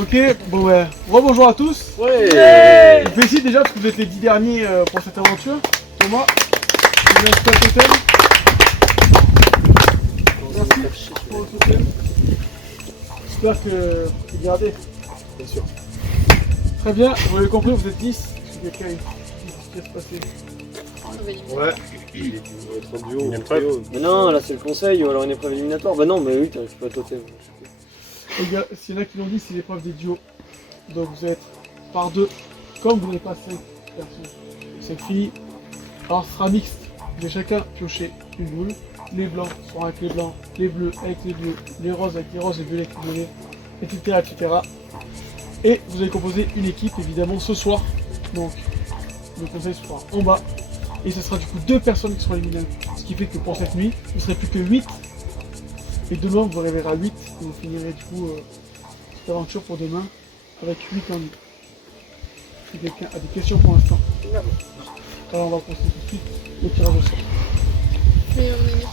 Ok, bon ouais. Rebonjour à tous. Ouais. Je vous félicite déjà parce que vous êtes les 10 derniers pour cette aventure. Thomas, je vous laisse pas le totem. Merci pour le totem. J'espère que vous gardez. Bien sûr. Très bien, vous l'avez compris, vous êtes 10. Est-ce que quelqu'un qui va se passer? Ouais. Il va être en duo. Mais non, là c'est le conseil ou alors une épreuve éliminatoire. Bah non, mais oui, tu peux totem. Les gars, s'il y en a qui l'ont dit, c'est l'épreuve des duos. Donc vous êtes par deux, comme vous n'avez pas 5 personnes. C'est fini. Alors ce sera mixte. Vous allez chacun piocher une boule. Les blancs seront avec les blancs, les bleus avec les bleus, les roses avec les roses, les violets avec les violets, etc., etc. Et vous allez composer une équipe évidemment ce soir. Donc le conseil sera en bas. Et ce sera du coup 2 personnes qui seront éliminées. Ce qui fait que pour cette nuit, vous ne serez plus que 8. Et demain vous réveillerez à 8 et vous finirez du coup cette aventure pour demain avec 8 en nuit. Si quelqu'un a des questions pour l'instant. Alors on va procéder tout de suite au tirage au sort. Mais on est pas.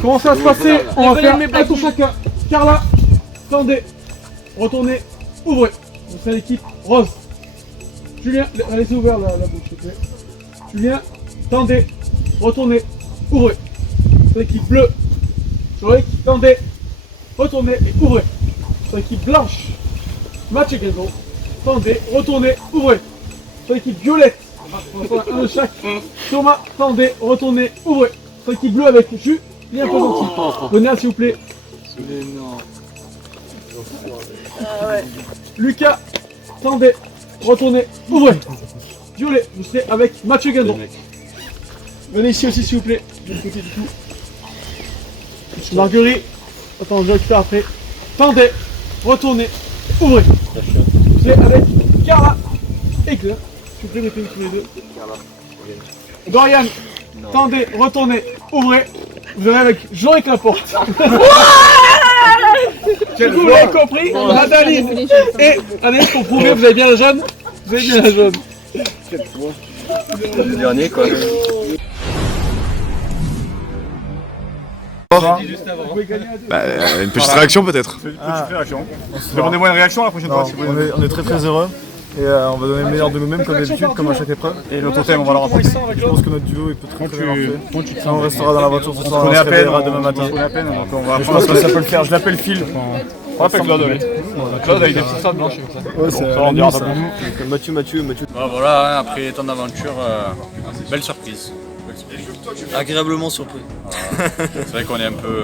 Comment ça va se passer? On va faire un tour chacun. Carla, tendez, retournez, ouvrez. Donc c'est l'équipe rose. Julien, laissez ouvert la bouche s'il vous plaît. Julien, tendez, retournez, ouvrez. C'est l'équipe bleue. Joël, tendez, retournez et ouvrez. C'est l'équipe blanche. Mathieu Gazon, tendez, retournez, ouvrez. C'est l'équipe violette. On va faire un de chaque. Thomas, tendez, retournez, ouvrez. C'est l'équipe bleue avec Julien Posanti. Venez s'il vous plaît. Lucas, tendez, retournez, ouvrez. Violet, vous serez avec Mathieu Gazon. Venez ici aussi s'il vous plaît. De l'autre côté du tout. Marguerite, attends, je vais récupérer après. Tendez, retournez, ouvrez. Vous serez avec Carla et Claire. S'il vous plaît, mettez-vous tous les deux. Dorian, tendez, retournez, ouvrez. Vous serez avec Jean-Luc Laporte. Vous l'avez compris, Nadaline et Anaïs pour prouver, vous avez bien la jaune. Vous avez bien la jaune. Le dernier quoi. Une petite réaction peut-être. Demandez-moi une réaction la prochaine fois. On est très très heureux et on va donner le meilleur de nous-mêmes comme d'habitude, comme à chaque épreuve. Et le totem, on va leur apporter. Je pense que notre duo il peut très bien marcher. Ça, on restera dans la voiture ce soir, on se réveillera demain matin. On à peine, donc on va. Je pense que ça peut le faire, je l'appelle Phil. On rappelle Claude. Claude avec des petites strates blanches comme ça. Ouais, c'est on dira pas ça. plus. Mathieu. Bah voilà, après tant d'aventure, belle surprise. Agréablement surpris. C'est vrai qu'on est un peu...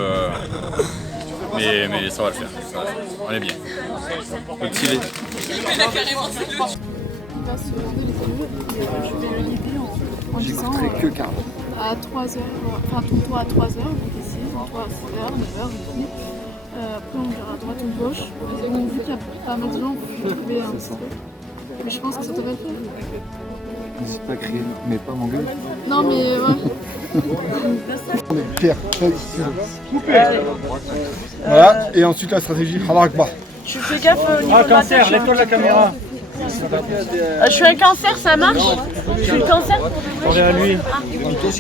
mais ça va le faire. On est bien. Motivé. Il va se demander les amis. Je vais l'aider en disant à 3h, enfin ton tour à 3h, vous décidez, ton tour à 6h, 9h, midi. Après on verra à droite ou gauche. Donc vu qu'il y a pas mal de gens, vous pouvez trouver un petit peu. Mais je pense que ça devrait le faire. N'hésite pas à crier, mais pas mon gueule. Non mais ouais. Pierre, voilà, et ensuite la stratégie, Allah Akbar. Tu fais gaffe au niveau de ma tête. lève-toi de la caméra. Je suis un cancer, ça marche? Je suis le cancer. À lui.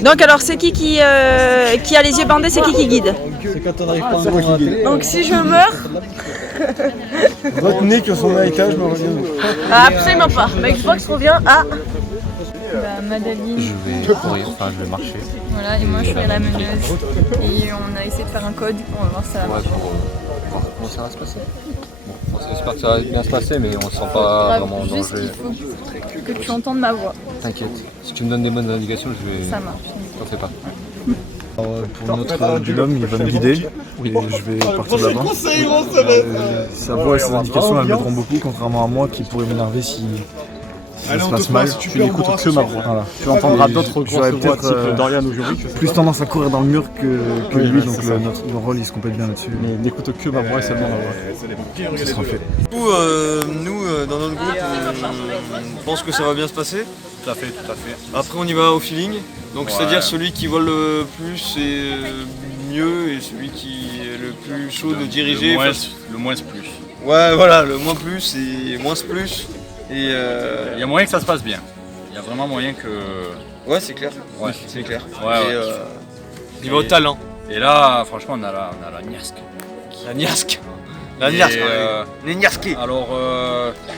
Donc alors c'est qui a les yeux bandés, c'est qui guide? C'est quand on n'arrive pas à moi qui guide. Donc si je meurs, Retenez que son héritage me revient. absolument pas. Mais Xbox revient à... Madaline. Je vais marcher. Voilà, et moi je serai la meneuse. Et on a essayé de faire un code, on va voir si ça va marcher. Pour voir comment ça va se passer. Bon, j'espère que ça va bien se passer, mais on ne se sent pas vraiment en Juste danger. qu'il faut que tu entendes ma voix. T'inquiète. Si tu me donnes des bonnes indications, je vais. Ça marche. T'en fais pas. Pour notre binôme, il va me guider et je vais partir de l'avant. Sa voix et ses indications, elles m'aideront beaucoup, contrairement à moi qui pourrait m'énerver si ça se passe mal. Tu n'écoutes que ma voix. Voilà. Tu entendras d'autres J'aurais grosses voix peut-être type Dorian ou Jory. plus tendance à courir dans le mur que lui, donc notre rôle il se complète bien là-dessus. Mais n'écoute que ma voix et seulement ma voix. Ça sera fait. Du coup, nous, dans notre groupe, on pense que ça va bien se passer. Tout à fait. Après, on y va au feeling. Donc, c'est-à-dire celui qui vole le plus et mieux et celui qui est le plus chaud de diriger. Le moins plus. Ouais, voilà, le moins plus et moins plus. Et il y a moyen que ça se passe bien. Il y a vraiment moyen que... Ouais, c'est clair. Ouais, c'est clair. Ouais, niveau talent. Et là, franchement, on a la Niask. La Niask. La Niask. Les Niaskés. Alors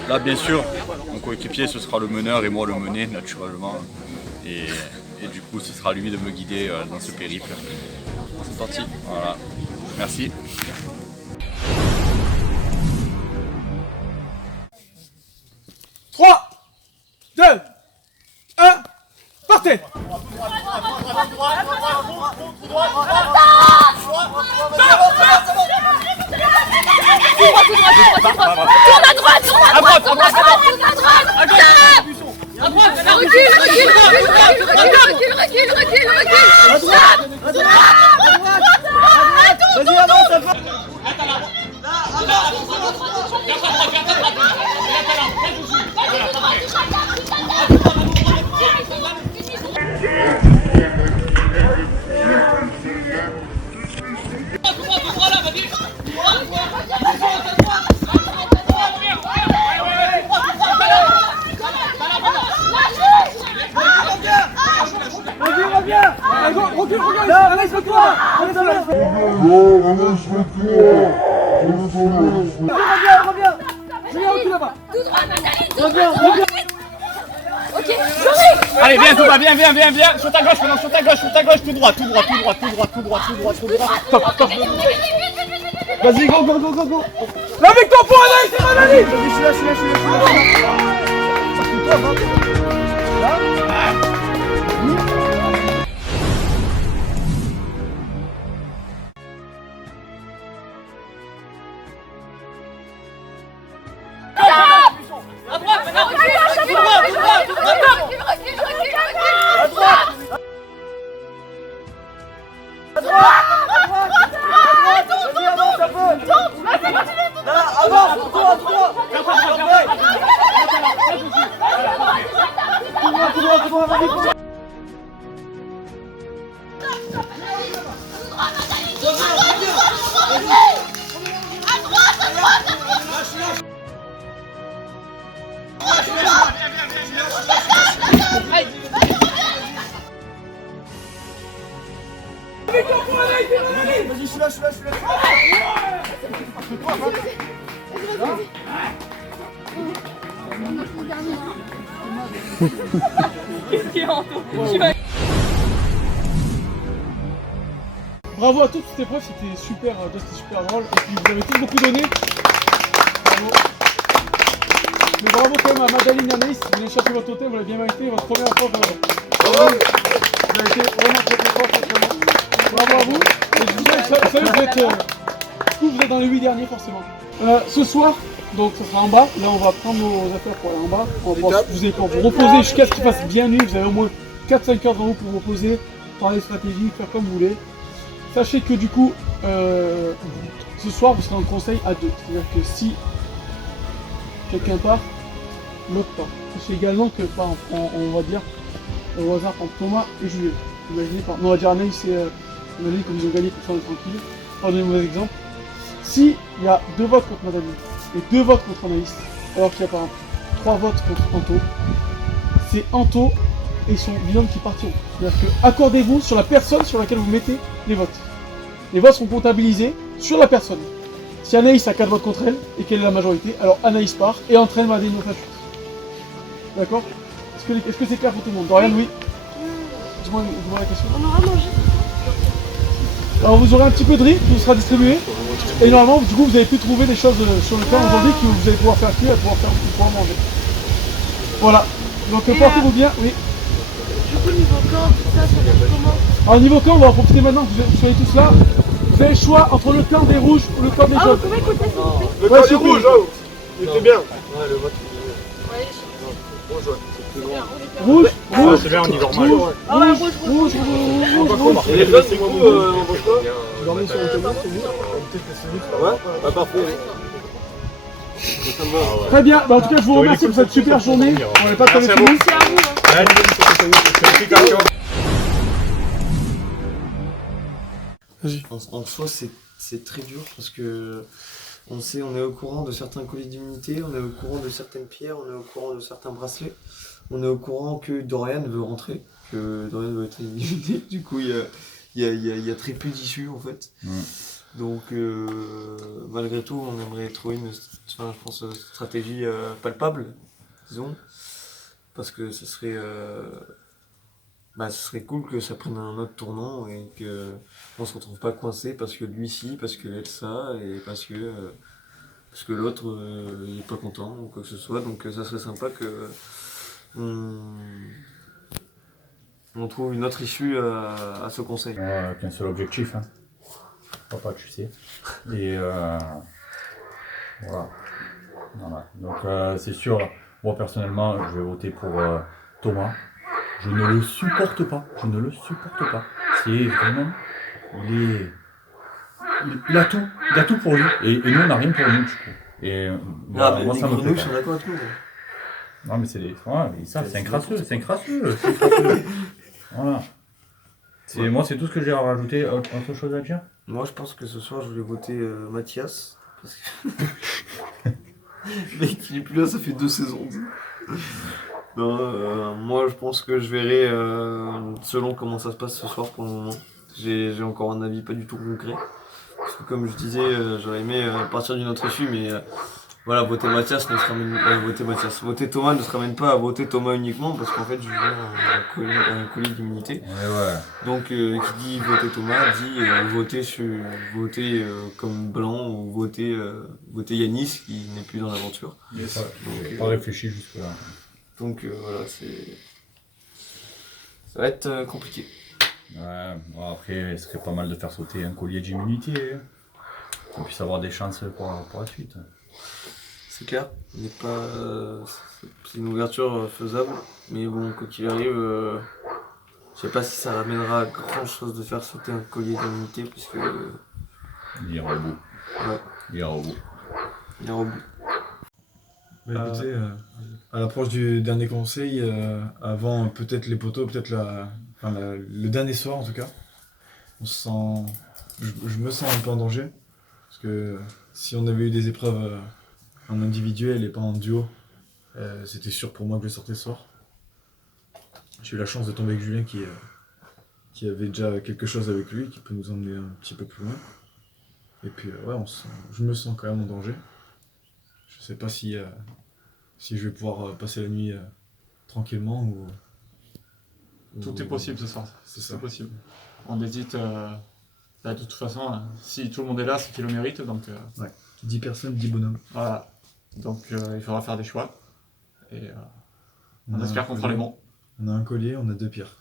là, bien sûr, mon coéquipier, ce sera le meneur et moi le mené, naturellement. Et du coup, ce sera lui de me guider dans ce périple. C'est parti. Voilà. Merci. Trois, 2, 1, partez! Tourne à droite, à droite, Vas-y, avance, reviens! Recule, regarde! Là, laisse-toi! Reviens! Julien, recule là-bas! Reviens! Ok, j'arrive. Allez, viens Thomas, viens. Sur ta gauche maintenant, sur ta gauche, tout droit. Top. Vas-y, go! Là avec ton point, Anaïs, c'est mal Anaïs! Vas-y, je suis là. Vas-y, je suis là. Bravo à toutes ces épreuves, c'était super drôle. Et puis vous avez tous beaucoup donné. Bravo. Mais bravo quand même à Madaline et Anaïs, vous avez cherché votre totem, vous l'avez bien mérité, votre première fois. Vous avez été vraiment très fort, bravo à vous. Et je vous savez, vous êtes dans les 8 derniers forcément. Ce soir, donc ça sera en bas. Là on va prendre nos affaires pour aller en bas. Vous allez pouvoir vous reposer jusqu'à ce qu'il fasse bien nuit. Vous avez au moins 4-5 heures devant vous pour vous reposer, parler stratégie, faire comme vous voulez. Sachez que du coup, ce soir vous serez en conseil à 2. C'est-à-dire que si quelqu'un part, l'autre part. Sachez également que, on va dire au hasard entre Thomas et Julien. Imaginez, on va dire Anaïs et Madeleine que vous avez gagné pour faire tranquille. Pas donner de mauvais exemple. Si il y a 2 votes contre Madeleine et 2 votes contre Anaïs, alors qu'il y a par exemple 3 votes contre Anto, c'est Anto et son binôme qui partiront. C'est-à-dire que accordez-vous sur la personne sur laquelle vous mettez les votes. Les votes seront comptabilisés sur la personne. Si Anaïs a 4 votes contre elle et qu'elle est la majorité, alors Anaïs part et entraîne Madeleine au fâcheux. D'accord? Est-ce que c'est clair pour tout le monde? Dorian, oui. Dis-moi la question. On aura mangé. Alors vous aurez un petit peu de riz qui vous sera distribué. Et normalement, du coup, vous avez pu trouver des choses sur le camp aujourd'hui que vous allez pouvoir faire cuire et pouvoir manger. Voilà. Donc portez-vous bien, oui. Du coup, niveau camp, tout ça, ça va être comment? Alors niveau camp, on va en profiter maintenant que vous soyez tous là. Vous avez le choix entre le camp des rouges ou le camp des jaunes. Vous pouvez écouter s'il vous plaît? Le camp des rouges, Il était bien. Rouge, c'est bien, on y dort mal. rouge. Et les jeunes, c'est quoi on mange quoi? Dormez sur le tableau, c'est mieux. Ouais, bah parfait. Très bien, bah, en tout cas je vous remercie pour cette super journée. On n'est pas très fini. Vas-y. En soi, c'est très dur parce que on est au courant de certains colliers d'immunité, on est au courant de certaines pierres, on est au courant de certains bracelets, on est au courant que Dorian veut rentrer, que Dorian veut être immunisé. Du coup, il y a très peu d'issues en fait. Donc, malgré tout, on aimerait trouver je pense, stratégie palpable, disons, parce que ce serait cool que ça prenne un autre tournant et qu'on se retrouve pas coincé parce que lui si, parce que elle ça, et parce que l'autre il est pas content ou quoi que ce soit. Donc ça serait sympa que on trouve une autre issue à ce conseil. Qu'un seul objectif, hein. Papa, tu sais. Et voilà. Donc c'est sûr, moi personnellement, je vais voter pour Thomas. Je ne le supporte pas. C'est vraiment... Il a tout. Il a tout pour lui. Et nous, on n'a rien pour nous, du coup. Et mais moi, ça me plaît. Sont d'accord avec nous. Non, mais c'est des... Ouais, mais ça, c'est un crasseux. Voilà. Moi, c'est tout ce que j'ai à rajouter. Autre chose à dire? Moi, je pense que ce soir, je voulais voter Mathias. Parce que... Le mec, il est plus là, ça fait 2 saisons. Non, moi, je pense que je verrai selon comment ça se passe ce soir pour le moment. J'ai encore un avis pas du tout concret. Parce que comme je disais, j'aurais aimé partir d'une autre issue, mais voilà, voter Mathias ne se ramène voter Thomas ne se ramène pas à voter Thomas uniquement, parce qu'en fait, je veux un collier d'immunité. Ouais. Donc, qui dit voter Thomas, dit voter comme blanc ou voter Yanis, qui n'est plus dans l'aventure. Pas réfléchi jusque-là. Donc voilà, ça va être compliqué. Ouais, bon, après, ce serait pas mal de faire sauter un collier d'immunité, qu'on puisse avoir des chances pour la suite. C'est clair, c'est une ouverture faisable, mais bon, quoi qu'il arrive, je sais pas si ça ramènera grand chose de faire sauter un collier d'immunité, puisque... Il ira au bout. Ouais. Il ira au bout. Bah, écoutez, à l'approche du dernier conseil, avant peut-être les poteaux, peut-être le dernier soir en tout cas, je me sens un peu en danger. Parce que si on avait eu des épreuves en individuel et pas en duo, c'était sûr pour moi que je sortais ce soir. J'ai eu la chance de tomber avec Julien qui avait déjà quelque chose avec lui, qui peut nous emmener un petit peu plus loin. Et puis ouais, je me sens quand même en danger. Je sais pas si je vais pouvoir passer la nuit tranquillement ou... Tout est possible ce soir, c'est possible. On hésite, de toute façon, si tout le monde est là, c'est qu'il le mérite, donc... Ouais, 10 personnes, 10 bonhommes. Voilà, donc il faudra faire des choix, et on espère qu'on fera les bons. On a un collier, on a 2 pierres.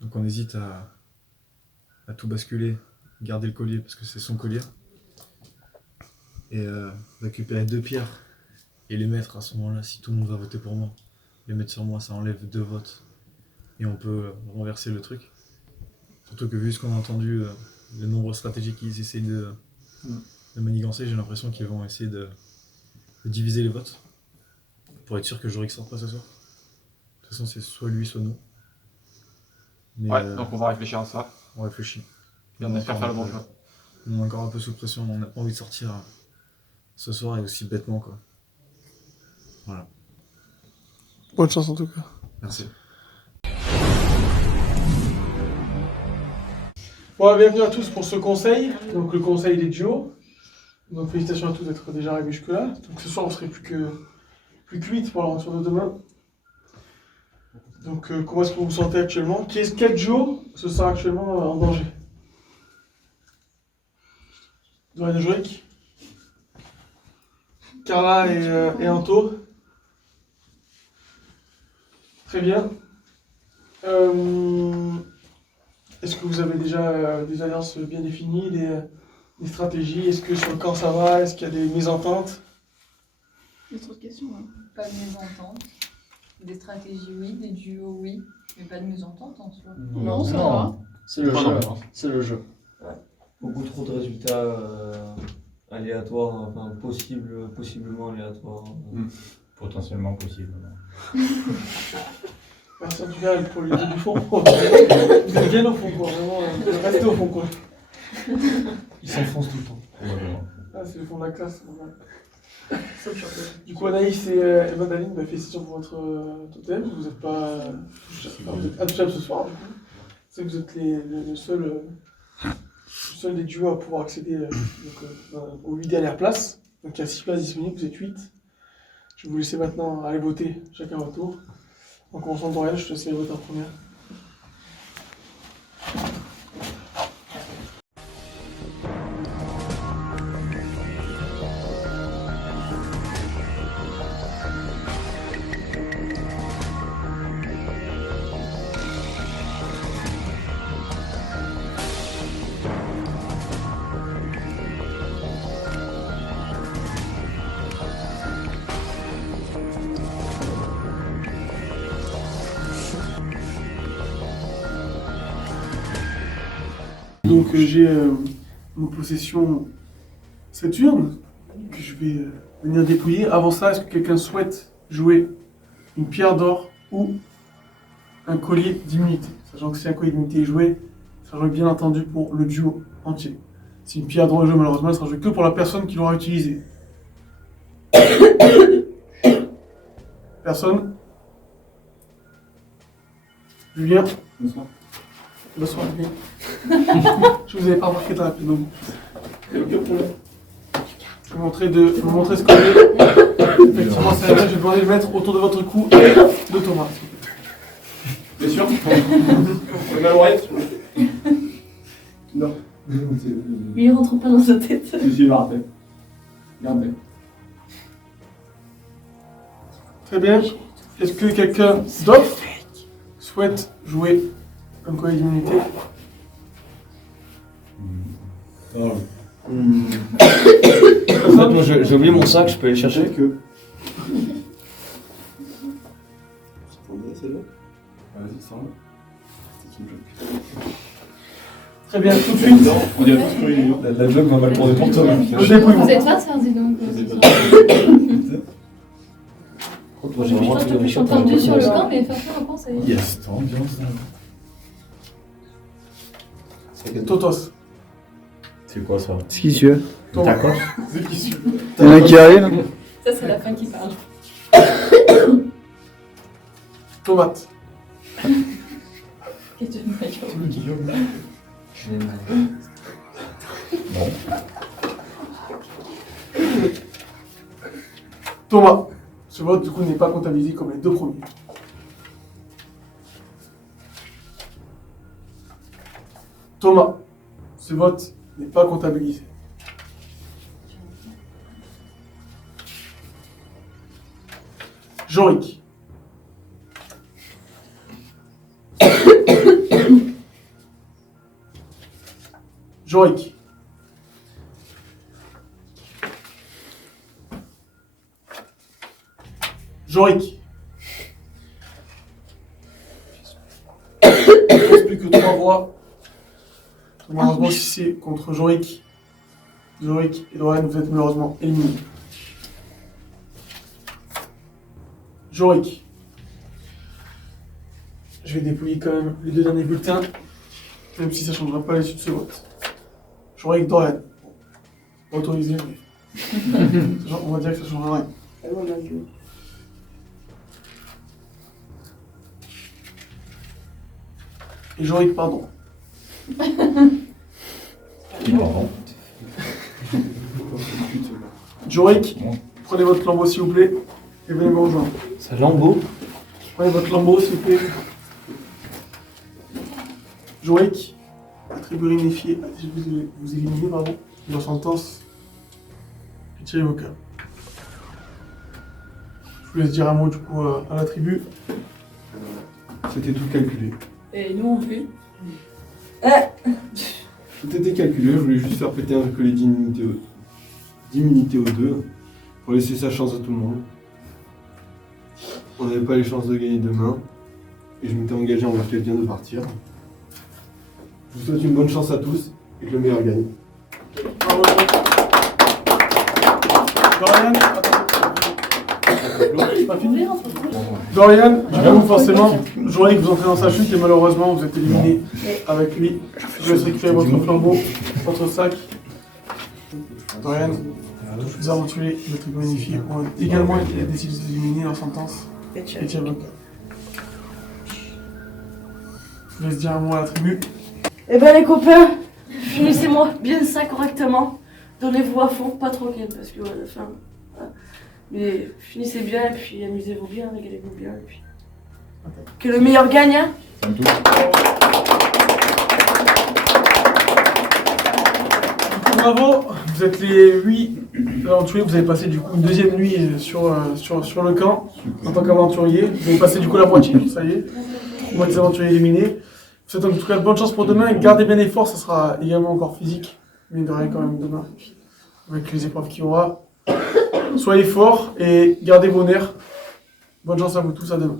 Donc on hésite à tout basculer, garder le collier parce que c'est son collier. Et récupérer 2 pierres et les mettre à ce moment-là, si tout le monde va voter pour moi. Les mettre sur moi, ça enlève 2 votes. Et on peut renverser le truc. Surtout que vu ce qu'on a entendu, les nombreuses stratégies qu'ils essaient de manigancer, j'ai l'impression qu'ils vont essayer de diviser les votes. Pour être sûr que Jorix sorte pas ce soir. De toute façon, c'est soit lui, soit nous. Mais, ouais, donc on va réfléchir à ça. On réfléchit. Et on espère faire le bon choix. On est encore un peu sous pression, on n'a pas envie de sortir ce soir et aussi bêtement quoi. Voilà. Bonne chance en tout cas. Merci. Bon, bienvenue à tous pour ce conseil, donc le conseil des duos. Donc félicitations à tous d'être déjà arrivés jusque là. Donc ce soir on serait plus que 8 pour l'aventure de demain. Donc comment est-ce que vous vous sentez actuellement? Quel duo se sent actuellement en danger? Dorian et Jorik, Carla et Anto. Très bien. Est-ce que vous avez déjà des alliances bien définies, des stratégies? Est-ce que sur le camp ça va? Est-ce qu'il y a des mésententes? Il y a trop de questions. Hein. Pas de mésentente. Des stratégies oui, des duos oui, mais pas de mésentente en soi. Non, ça va. C'est le jeu. C'est le jeu. Ouais. Beaucoup trop de résultats aléatoires, enfin possiblement aléatoires. Potentiellement possible. Merci en tout cas pour l'idée du fond. Vous êtes bien au fond quoi, vraiment. Restez au fond quoi. Il s'enfonce tout le temps. Ah, c'est le fond de la classe. Du coup, Anaïs et Evandaline, félicitations pour votre totem. Vous n'êtes pas intouchables ce soir, du coup. C'est que vous êtes le seul des duos à pouvoir accéder aux 8 dernières places. Donc il y a 6 places disponibles, vous êtes 8. Je vais vous laisser maintenant aller voter chacun à votre tour. En commençant Dorian, je te laisse aller voter en première. Donc j'ai en possession cette urne que je vais venir dépouiller. Avant ça, est-ce que quelqu'un souhaite jouer une pierre d'or ou un collier d'immunité? Sachant que si un collier d'immunité est joué, ça sera joué bien entendu pour le duo entier. Si une pierre d'or est jouée, malheureusement, elle sera jouée que pour la personne qui l'aura utilisée. Personne? Julien? Bonsoir. Bonsoir, Julien. Je vous avais pas remarqué dans la pile, donc. Il n'y a aucun problème. Je vais vous montrer ce qu'on est. Effectivement, c'est vrai, je vais demander de le mettre autour de votre cou et de Thomas. Bien sûr. La oreillette. Non. Mais il rentre pas dans sa tête. Je suis parfait. Regardez. Très bien. Est-ce que quelqu'un d'autre souhaite jouer un collier d'immunité? Moi j'ai oublié mon sac, je peux aller le chercher que. Vas-y, ça Très bien, tout de suite. On dirait tous que La joke m'a mal tourné pour toi. Vous êtes farceurs, dis donc. Moi j'ai vraiment Je suis entendu sur le camp, mais farceurs, on pense à Yes, t'as ambiance là. Totos. C'est quoi ça? C'est qui celui-là? D'accord. C'est qui suit? Il y en a qui arrive? Ça, c'est la fin qui parle. Tomate. Qu'est-ce que tu me Thomas. Ce vote, du coup, n'est pas comptabilisé comme les deux premiers. Thomas. Ce vote n'est pas comptabilisé. Jorik. Jorik. Jorik. Il ne reste plus que 3 voix. Malheureusement, si c'est contre Jorik et Dorian, vous êtes malheureusement éliminés. Jorik. Je vais dépouiller quand même les 2 derniers bulletins, même si ça ne changera pas l'issue de ce vote. Jorik, Dorian. Autorisé, mais on va dire que ça ne changera rien. Et Jorik, pardon. Jorik, prenez votre lambeau s'il vous plaît et venez me rejoindre. C'est un lambeau? Prenez votre lambeau s'il vous plaît. Jorik, attribut signifié, vous éliminez, pardon, dans sentence, retirez vos câbles. Je vous laisse dire un mot du coup à la tribu. C'était tout calculé. Et nous, on fait. Tout était calculé, je voulais juste faire péter un collier d'immunité aux deux pour laisser sa chance à tout le monde. On n'avait pas les chances de gagner demain et je m'étais engagé envers quelqu'un de partir. Je vous souhaite une bonne chance à tous et que le meilleur gagne. Bravo. Dorian, attends. C'est pas fini. Dorian, du coup, forcément, j'aurais que vous entrez dans sa chute et malheureusement, vous êtes éliminé avec lui. Je vous laisse récupérer votre flambeau, votre sac. Dorian, vous avons tué le truc magnifique. Également, il a décidé de s'éliminer en sentence. Et Tiabok. Je vous laisse dire un mot à la tribu. Eh ben les copains, finissez-moi bien ça correctement. Donnez-vous à fond, pas trop calme parce que la fin. Voilà. Mais finissez bien et puis amusez-vous bien, régalez-vous bien et puis. Que le meilleur gagne, hein. Bravo, vous êtes les 8 aventuriers, vous avez passé du coup une deuxième nuit sur le camp en tant qu'aventurier. Vous avez passé du coup la moitié, ça y est. Moitié aventuriers éliminés. Je vous souhaite en tout cas bonne chance pour demain. Gardez bien les forces, ça sera également encore physique. Mais de rien quand même demain. Avec les épreuves qu'il y aura. Soyez forts et gardez vos nerfs. Bonne chance à vous tous, à demain.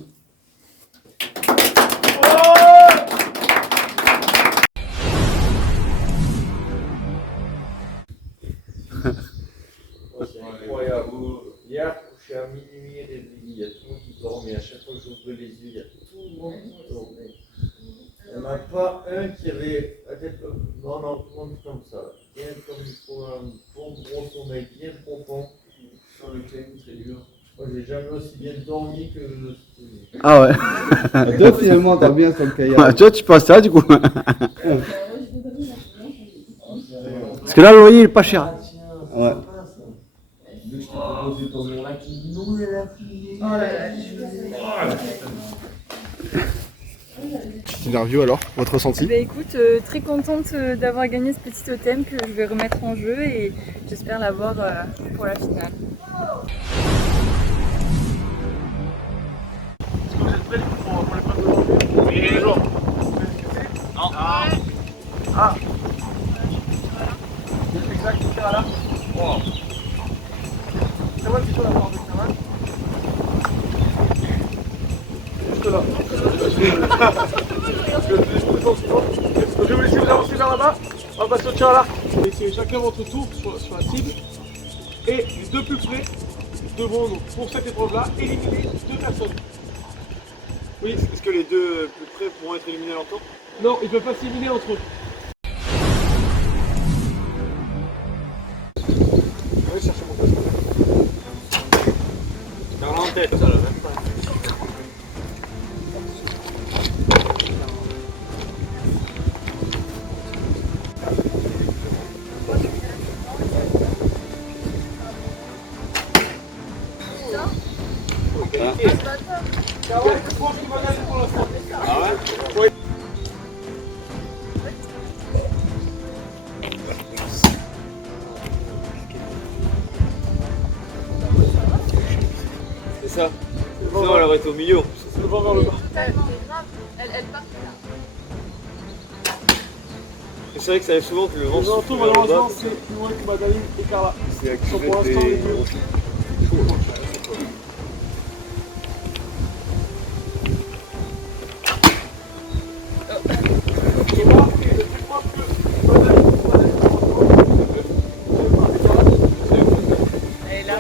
C'est incroyable. Hier, je suis à minuit et demi, il y a tout le monde qui dormait. À chaque fois que j'ouvre les yeux, il y a tout le monde qui dormait. Il n'y en a pas un qui avait la tête comme... Non, tout le monde comme ça. Bien comme il faut, un bon gros sommeil, bien profond. Sur le thème, très dur. Moi, j'ai jamais aussi bien dormi que... Ah ouais. Toi, finalement, t'as bien sur le kayak. Ouais, toi, tu passes ça du coup. Parce que là, le loyer, il est pas cher. Ouais. Je t'ai proposé ton nom là qui nous l'a filé. Oh là là, Petite interview alors, votre ressenti? Bah écoute, très contente d'avoir gagné ce petit totem que je vais remettre en jeu et j'espère l'avoir pour la finale. Est-ce que vous êtes prêts pour l'épreuve d'aujourd'hui? Oui, bonjour. Non. Ah. Exact, c'est là. Wow. C'est moi qui suis la part de Kamal. Juste là. Je vais vous laisser vous avancer vers là-bas. On va passer au tir à l'arc. Vous laissez chacun votre tour sur la cible. Et les deux plus près devront, pour cette épreuve-là, éliminer 2 personnes. Oui. Est-ce que les deux plus près pourront être éliminés à leur tour? Non, ils ne peuvent pas s'éliminer entre eux. Allez chercher mon poste. Garde en tête, ça, là, même pas. C'est ça. Sinon, elle aurait été au milieu. C'est le vent vers le bas. Elle part là. C'est vrai que ça arrive souvent que le vent Le retour, malheureusement, c'est plus loin que Magali et Carla. C'est Ils sont pour l'instant les deux. Elle est là.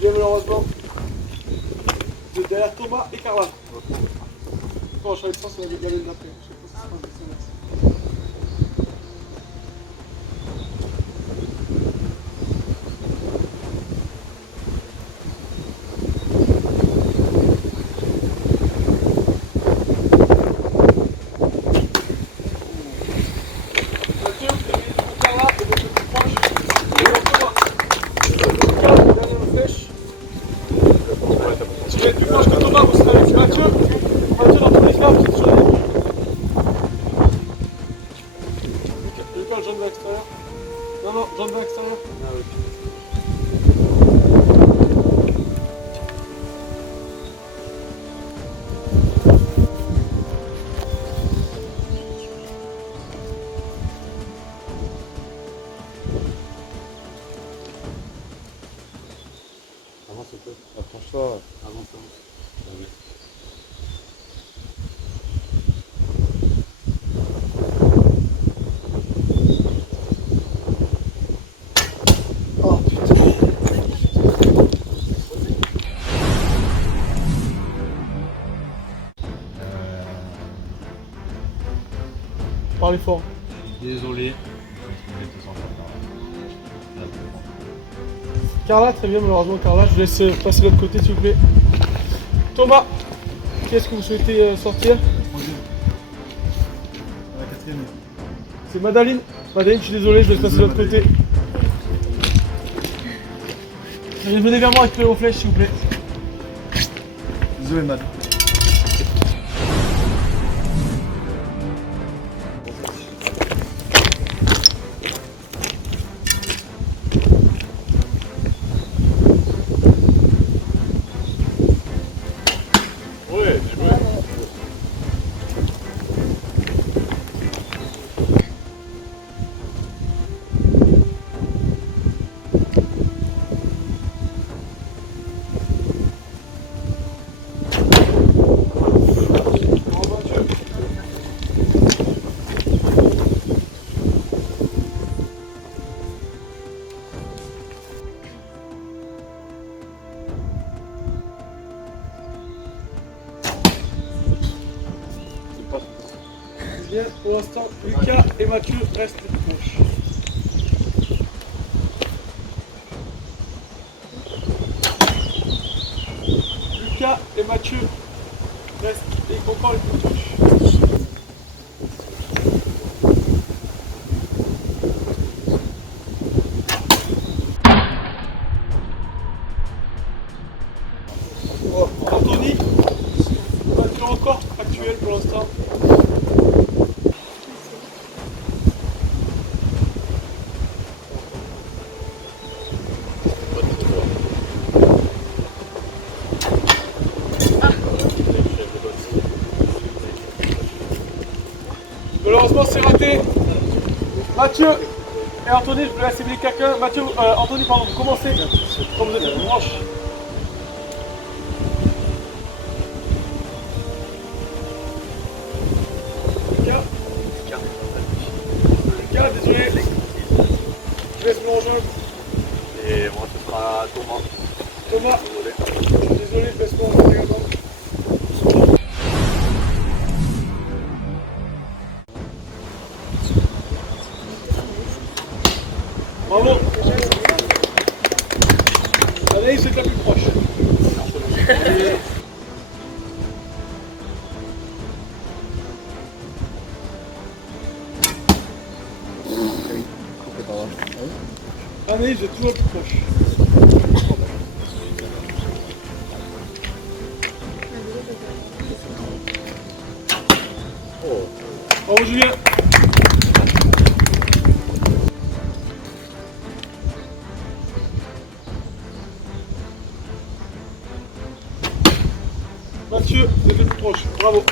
Bien malheureusement, de derrière Thomas et Carla. Bon, je savais pas si on avait gagné d'après. Je sais pas si ça sera un SMS. Non, non, jambe à l'extérieur. Ah, oui. pas avant ça. Oh putain. Parlez fort. Désolé. Carla, très bien, malheureusement, Carla, je vous laisse passer de l'autre côté, s'il vous plaît. Thomas, qu'est-ce que vous souhaitez sortir? La quatrième. C'est Madaline. Madaline, je suis désolé, je vais passer de l'autre côté. Allez, venez vers moi avec le flèche, s'il vous plaît. Désolé, Mad. Ouais, bien joué. Bien, pour l'instant, Lucas et Mathieu restent les proches. Lucas et Mathieu restent les copains les plus proches. Oh, Anthony, Mathieu encore actuel pour l'instant. Malheureusement, c'est raté. Mathieu et Anthony, je vous laisse aider quelqu'un. Mathieu, Anthony, pardon, vous commencez quand vous êtes le plus proche. Lucas, désolé. Je laisse mon enjeu. Et moi, ce sera Thomas. Thomas, désolé, je laisse mon enjeu également. Bravo. Allez, c'est la plus proche. Allez, j'ai toujours plus proche. Bravo Julien. Mathieu, vous êtes le plus proche. Bravo.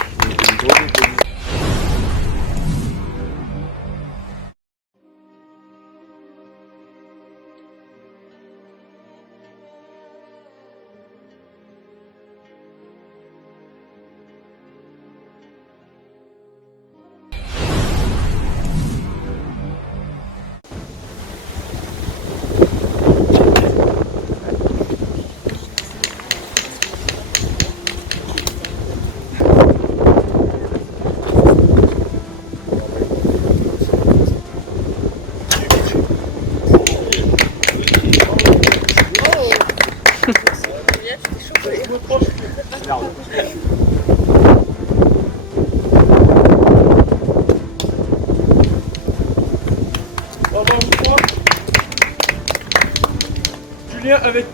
Julien, avec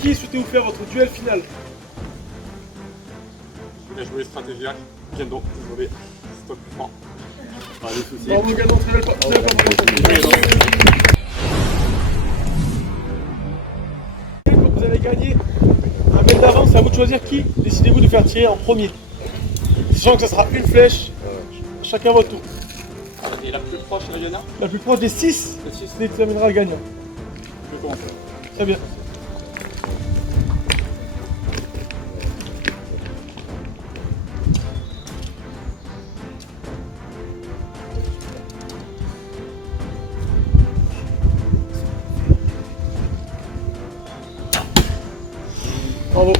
qui souhaitez-vous faire votre duel final? Je voulais jouer stratégiaque. Kendo, désolé, c'est toi le plus fort. Pas de soucis. Bravo, Gadon, très belle Quand vous avez gagné un mètre d'avance, c'est à vous de choisir qui décidez-vous de faire tirer en premier. Sachant que ça sera une flèche, chacun votre tour. Et la plus proche, c'est la gagnante? La plus proche des 6 déterminera le gagnant. Je commence. Très bien. Bravo.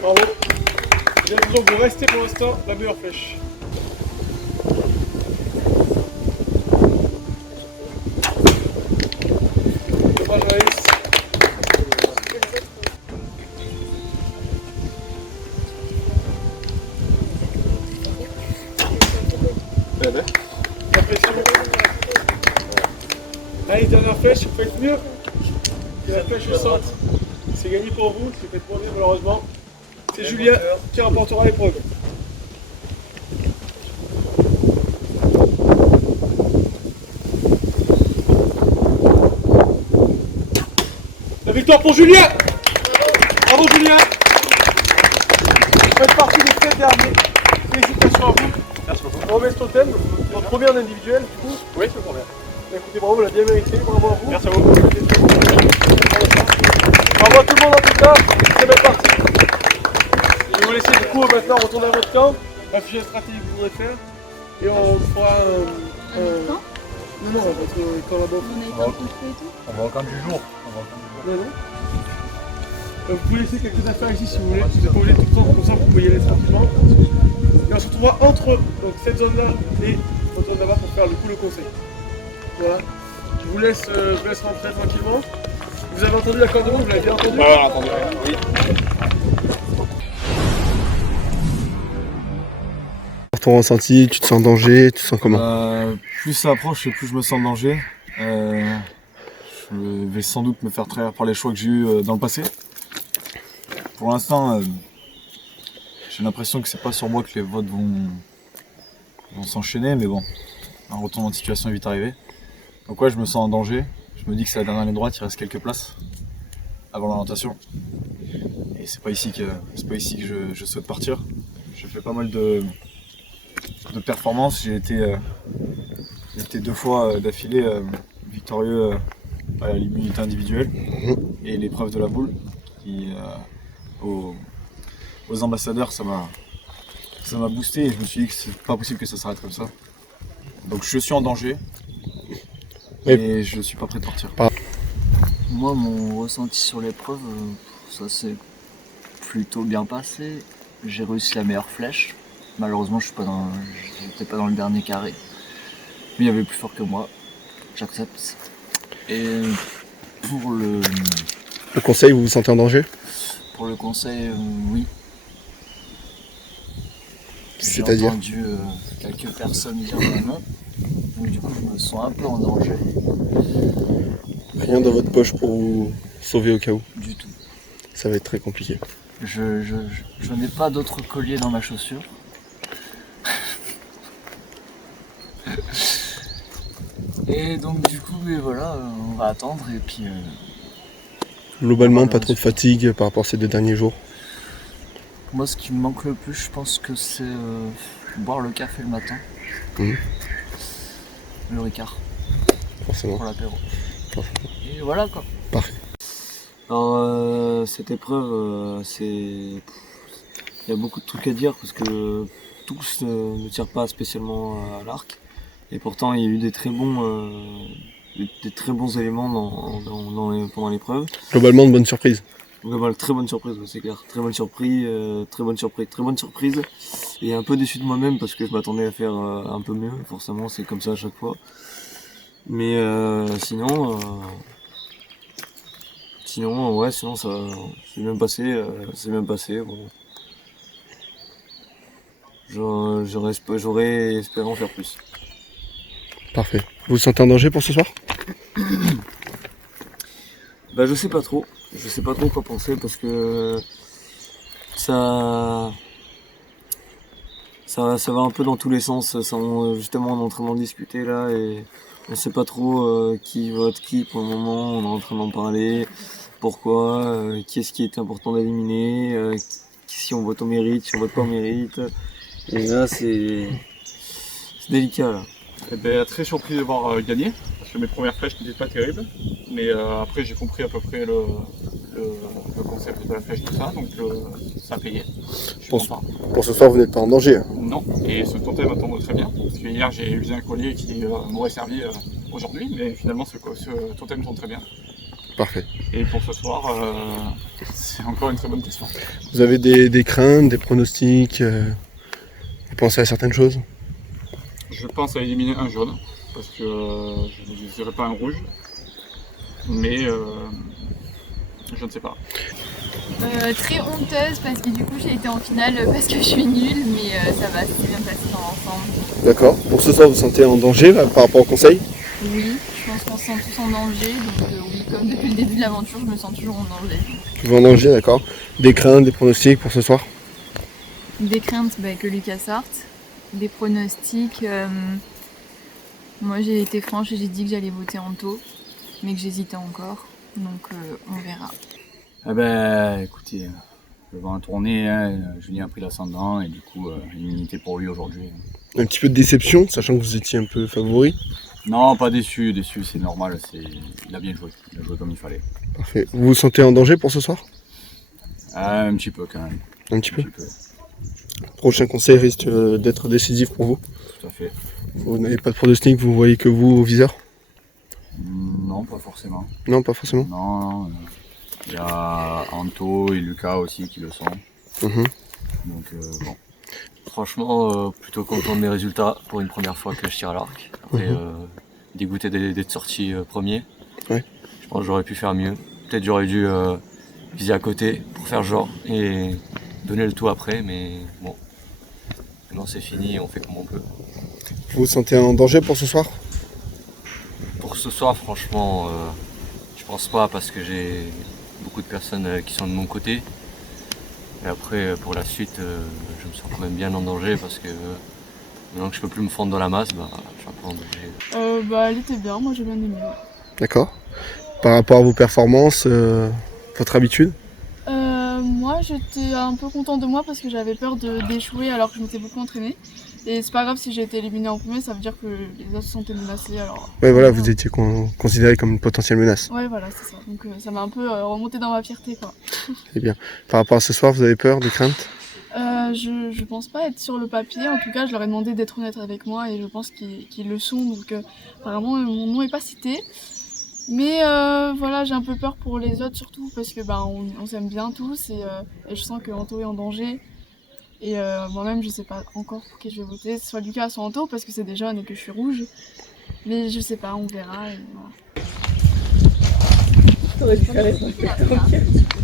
Bravo. J'ai l'impression que vous restez pour l'instant la meilleure flèche. Dommage, Anaïs. La pression. Allez, dernière flèche, vous faites mieux. Et la flèche au centre. C'est gagné pour vous, c'est fait pour malheureusement. C'est Julien qui remportera l'épreuve. La victoire pour Julien. Bravo Julien. Vous faites partie des 7 derniers. Félicitations à vous. Merci beaucoup. On remet ce totem, votre premier en individuel du coup. Oui, c'est le premier. Écoutez, bravo, vous l'avez bien mérité, bravo à vous. Merci à vous. Bravo à tout le monde en tout cas, c'est belle partie. Je vais vous laisser du coup maintenant retourner à votre camp, afficher la stratégie que vous voudrez faire, et on fera non, votre camp là-bas. On va au camp du jour. Non. Vous pouvez laisser quelques affaires ici si vous voulez, vous n'êtes pas obligé de tout prendre comme ça, vous pouvez y aller tranquillement. Et on se retrouvera entre donc, cette zone-là et votre zone là-bas pour faire du coup le conseil. Voilà. Je vous laisse rentrer tranquillement. Vous avez entendu l'accord de monde, vous l'avez bien entendu? Ouais, on l'a entendu, oui. Ton ressenti, tu te sens en danger, tu te sens comment? Plus ça approche et plus je me sens en danger. Je vais sans doute me faire trahir par les choix que j'ai eus dans le passé. Pour l'instant, j'ai l'impression que c'est pas sur moi que les votes vont s'enchaîner, mais bon, un retournement de situation est vite arrivé. Donc ouais, je me sens en danger. Je me dis que c'est la dernière ligne droite, il reste quelques places avant l'orientation. Et c'est pas ici que je souhaite partir. J'ai fait pas mal de performances. J'ai été 2 fois d'affilée victorieux à l'immunité individuelle et l'épreuve de la boule. Qui, aux ambassadeurs, ça m'a boosté et je me suis dit que c'est pas possible que ça s'arrête comme ça. Donc je suis en danger. Et je suis pas prêt de partir. Moi, mon ressenti sur l'épreuve, ça s'est plutôt bien passé. J'ai réussi la meilleure flèche. Malheureusement, je n'étais pas dans le dernier carré. Mais il y avait plus fort que moi. J'accepte. Et pour le conseil, vous vous sentez en danger? Pour le conseil, oui. C'est-à-dire? J'ai entendu quelques personnes dire non. Donc du coup, je me sens un peu en danger. Rien dans votre poche pour vous sauver au cas où? Du tout. Ça va être très compliqué. Je n'ai pas d'autre collier dans ma chaussure. Et donc du coup, voilà, on va attendre et puis... Globalement, pas trop de fatigue par rapport à ces 2 derniers jours? Moi, ce qui me manque le plus, je pense que c'est boire le café le matin. Le Ricard. Forcément. Pour l'apéro. Et voilà quoi. Parfait. Alors cette épreuve, il y a beaucoup de trucs à dire parce que tous ne tirent pas spécialement à l'arc. Et pourtant il y a eu des très bons éléments pendant l'épreuve. Globalement, de bonnes surprises. Globalement, très bonne surprise, c'est clair. Très bonne surprise. Et un peu déçu de moi-même parce que je m'attendais à faire un peu mieux. Forcément, c'est comme ça à chaque fois. Mais sinon ça c'est bien passé. Bon. J'aurais espéré en faire plus. Parfait. Vous vous sentez en danger pour ce soir? Bah je sais pas trop quoi penser parce que ça va un peu dans tous les sens. Justement on est en train d'en discuter là et on sait pas trop qui vote qui pour le moment, on est en train d'en parler, pourquoi, qui est-ce qui est important d'éliminer, si on vote au mérite, si on vote pas au mérite. Et là c'est délicat là. Eh ben, très surpris de voir gagner, parce mes premières flèches n'étaient pas terribles, mais après j'ai compris à peu près le concept de la flèche, tout ça, donc ça payait. Pour ce soir, vous n'êtes pas en danger. Non, et ce totem tombe très bien, parce que hier j'ai usé un collier qui m'aurait servi aujourd'hui, mais finalement ce totem tombe très bien. Parfait. Et pour ce soir, c'est encore une très bonne question. Vous avez des craintes, des pronostics vous pensez à certaines choses? Je pense à éliminer un jaune, parce que je ne viserai pas un rouge, mais je ne sais pas. Très honteuse parce que du coup j'ai été en finale parce que je suis nulle, mais ça va, c'était bien passé dans l'ensemble. D'accord. Pour ce soir, vous vous sentez en danger par rapport au conseil? Oui, je pense qu'on se sent tous en danger, donc oui, comme depuis le début de l'aventure, je me sens toujours en danger. Toujours en danger, d'accord. Des craintes, des pronostics pour ce soir? Des craintes que Lucas sorte, des pronostics. Moi j'ai été franche et j'ai dit que j'allais voter Anto, mais que j'hésitais encore, donc on verra. Eh ben, écoutez, le vent a tourné, hein, Julien a pris l'ascendant et du coup, immunité pour lui aujourd'hui. Un petit peu de déception, sachant que vous étiez un peu favori? Non, pas déçu, c'est normal, il a bien joué, il a joué comme il fallait. Parfait. Vous vous sentez en danger pour ce soir? Un petit peu quand même. Un petit peu. Prochain conseil risque d'être décisif pour vous? Tout à fait. Vous n'avez pas de pronostic, vous voyez que vous au viseur? Non, pas forcément. Non, pas forcément? Non, il y a Anto et Lucas aussi qui le sont. Donc bon. Franchement, plutôt content de mes résultats pour une première fois que je tire à l'arc. Après, dégoûté d'être sorti premier. Ouais. Je pense que j'aurais pu faire mieux. Peut-être j'aurais dû viser à côté pour faire genre et donner le tout après, mais bon. Maintenant c'est fini et on fait comme on peut. Vous vous sentez en danger pour ce soir? Pour ce soir, franchement, je pense pas parce que j'ai beaucoup de personnes qui sont de mon côté. Et après, pour la suite, je me sens quand même bien en danger parce que maintenant que je peux plus me fondre dans la masse, je suis un peu en danger. Elle était bien, moi j'ai bien aimé. D'accord. Par rapport à vos performances, votre habitude? Moi j'étais un peu contente de moi parce que j'avais peur d'échouer alors que je m'étais beaucoup entraînée. Et c'est pas grave si j'ai été éliminée en premier, ça veut dire que les autres se sentaient menacés alors. Ouais, voilà, vous étiez considéré comme une potentielle menace. Ouais, voilà, c'est ça. Donc ça m'a un peu remonté dans ma fierté, quoi. C'est bien. Par rapport à ce soir, vous avez peur, des craintes? Je pense pas être sur le papier. En tout cas, je leur ai demandé d'être honnêtes avec moi et je pense qu'ils le sont. Donc apparemment, mon nom est pas cité. Mais voilà, j'ai un peu peur pour les autres surtout parce que on s'aime bien tous et je sens que Anto est en danger. Et moi-même, je sais pas encore pour qui je vais voter, soit Lucas, soit Anto, parce que c'est des jeunes et que je suis rouge. Mais je sais pas, on verra. Et voilà. T'aurais dû faire les tranquille.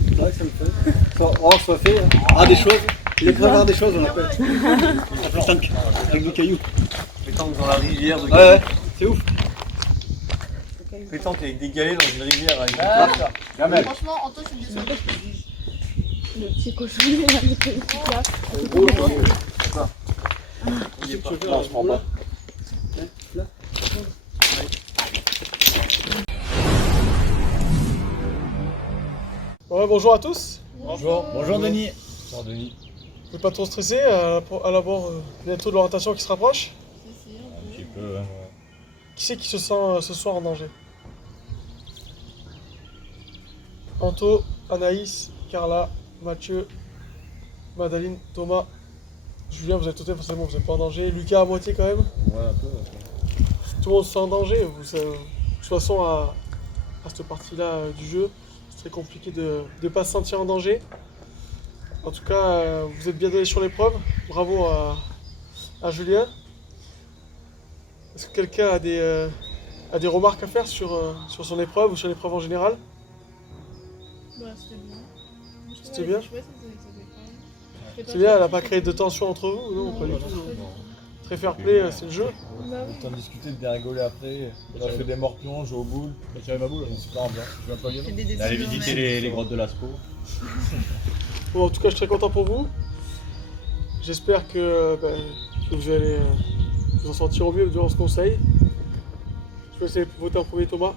C'est vrai que ça me fait. Soit fait. Ah, des choses. Il est prêt à avoir des choses, on appelle. Un pétanque, avec des cailloux. Pétanque dans la rivière de Galets. Ouais, c'est ouf. Pétanque avec des galets dans une rivière avec Gamelle. Franchement, Anto, c'est bien. Le petit cochonnet avec le petit plat. Il est pas. Non, je prends pas. Ouais, bonjour à tous. Bonjour. Bonjour Denis. Bonjour Denis. Vous n'êtes pas trop stressé à l'abord bientôt de l'orientation qui se rapproche? Un petit peu, hein. Qui c'est qui se sent ce soir en danger? Anto, Anaïs, Carla, Mathieu, Madaline, Thomas, Julien, vous êtes totés, forcément vous n'êtes pas en danger. Lucas à moitié quand même? Ouais, un peu. Tout le monde se sent en danger. De toute façon, à cette partie-là du jeu, c'est très compliqué de ne pas se sentir en danger. En tout cas, vous êtes bien donné sur l'épreuve. Bravo à Julien. Est-ce que quelqu'un a des remarques à faire sur son épreuve ou sur l'épreuve en général? C'était bien. C'était bien? C'est bien, elle n'a pas créé de tension entre vous? Non, pas du tout. Très fair play, c'est le jeu. On a le temps de discuter, de bien rigoler après. On a fait des morpions, joué aux boules. J'ai tiré ma boule, c'est pas bien. Je vais pas bien. Allez visiter les grottes de Lascaux. Bon, en tout cas, je suis très content pour vous. J'espère que vous allez vous en sortir au mieux durant ce conseil. Je vais essayer de voter en premier Thomas.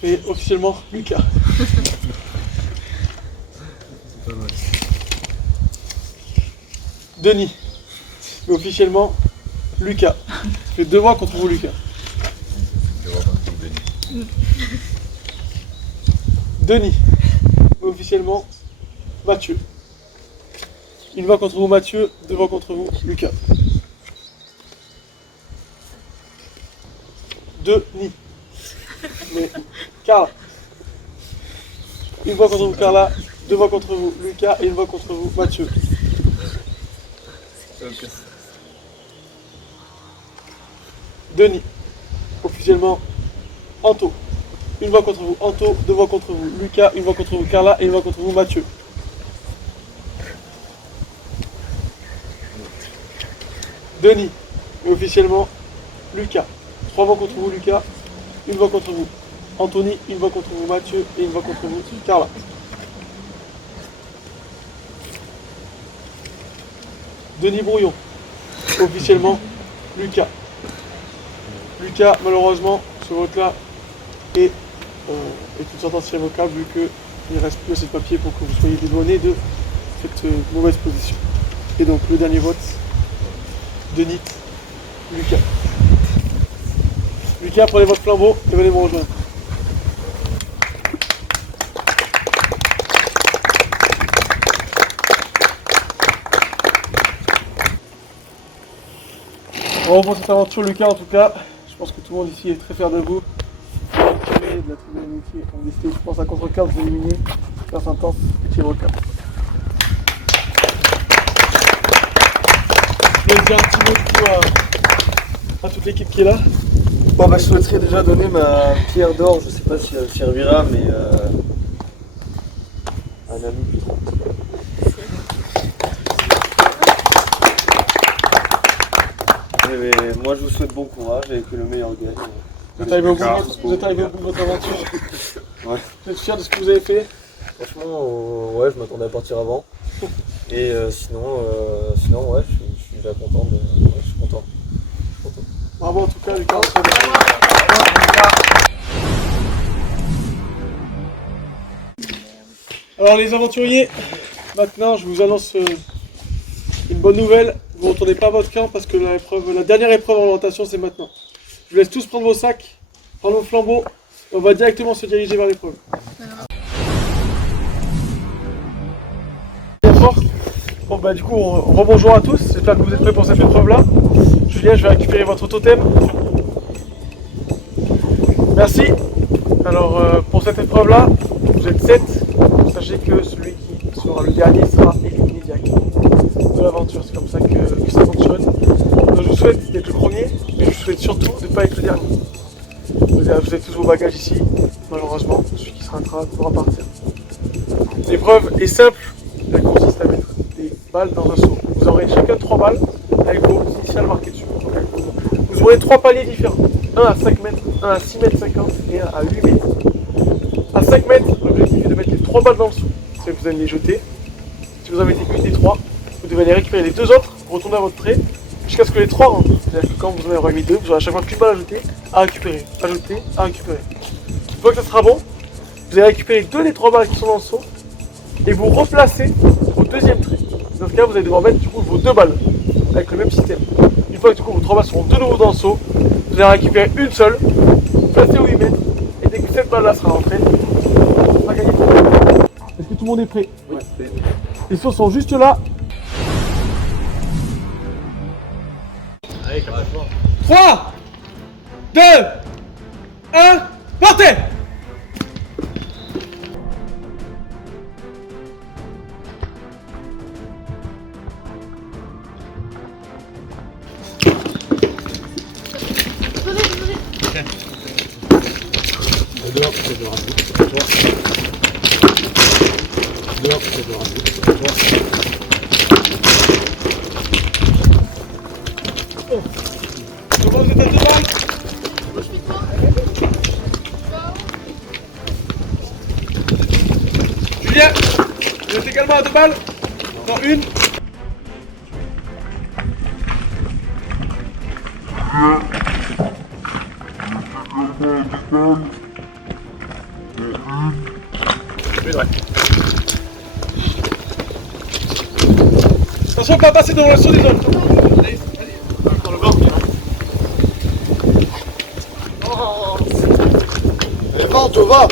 fait officiellement Lucas. Denis fait officiellement Lucas. Ça fait 2 voix contre vous, Lucas. Denis fait officiellement Mathieu. 1 voix contre vous, Mathieu. 2 voix contre vous, Lucas. Denis. Mais Carla. 1 voix contre vous, Carla. 2 voix contre vous, Lucas. Et 1 voix contre vous, Mathieu. Denis. Officiellement Anto. 1 voix contre vous, Anto. 2 voix contre vous, Lucas. 1 voix contre vous, Carla. Et 1 voix contre vous, Mathieu. Denis. Et officiellement Lucas. 3 voix contre vous, Lucas. 1 voix contre vous, Anthony. 1 voix contre vous, Mathieu. Et 1 voix contre vous, Carla. Denis Brouillon. Officiellement Lucas. Lucas, malheureusement, ce vote-là est une sentence irrévocable vu qu'il ne reste plus assez de papier pour que vous soyez dédouané de cette mauvaise position. Et donc le dernier vote, Denis, Lucas. Lucas, prenez votre flambeau et venez me rejoindre. Bon, pour cette aventure, Lucas, en tout cas, je pense que tout le monde ici est très fier de vous. De la tribune amitié, on décide, je pense, à contre-cœur de vous éliminer. La sentence est irrévocable. Je vais dire un petit mot du coup à toute l'équipe qui est là. Bon, bah, je souhaiterais déjà donner ma pierre d'or, je sais pas si elle servira, mais un ami plutôt. Mais moi je vous souhaite bon courage et que le meilleur gagne. Vous êtes arrivé au bout de votre aventure. Ouais. Vous êtes fier de ce que vous avez fait? Franchement, ouais, je m'attendais à partir avant. Et sinon, ouais, je suis déjà content. Je suis content. Bravo en tout cas, Lucas. Alors les aventuriers, maintenant je vous annonce une bonne nouvelle. Vous ne retournez pas à votre camp parce que la dernière épreuve d'orientation c'est maintenant. Je vous laisse tous prendre vos sacs, prendre vos flambeaux et on va directement se diriger vers l'épreuve. Bon bah du coup, rebonjour à tous, j'espère que vous êtes prêts pour cette épreuve là. Julien, je vais récupérer votre totem. Merci. Alors pour cette épreuve là, vous êtes 7. Sachez que celui qui sera le dernier sera éliminé directement de l'aventure. C'est comme ça que ça fonctionne. Donc, je vous souhaite d'être le premier, mais je vous souhaite surtout de ne pas être le dernier. Vous avez tous vos bagages ici. Malheureusement, celui qui se rattrape pourra partir. L'épreuve est simple. Elle consiste à mettre des balles dans un seau. Vous aurez chacun 3 balles avec vos initiales marquées dessus. Vous aurez 3 paliers différents. Un à 5 mètres, un à 6 mètres 50 et un à 8 mètres. À 5 mètres, l'objectif est de mettre les 3 balles dans le seau. C'est que vous allez les jeter. Si vous en mettez une des 3, vous devez aller récupérer les 2 autres, retourner à votre trait, jusqu'à ce que les 3 rentrent. C'est-à-dire que quand vous en aurez mis 2, vous aurez à chaque fois qu'une balle à jeter, à récupérer, à jeter, à récupérer. Une fois que ça sera bon, vous allez récupérer 2 des 3 balles qui sont dans le seau et vous replacez au deuxième trait. Dans ce cas, vous allez devoir mettre du coup vos 2 balles avec le même système. Une fois que du coup vos 3 balles seront de nouveau dans le seau, vous allez récupérer une seule, placer au 8 mètres, et dès que cette balle là sera rentrée, on va gagner. Est-ce que tout le monde est prêt? Oui. Les sauts sont juste là. Allez, 3, 2, 1, partez! Dehors, c'est de rajout. Dehors, c'est de rajout. Comment vous êtes à 2 balles? Julien, vous êtes également à 2 balles? Encore une. Attention, pas passer dans le saut des autres. Allez, va, Thomas.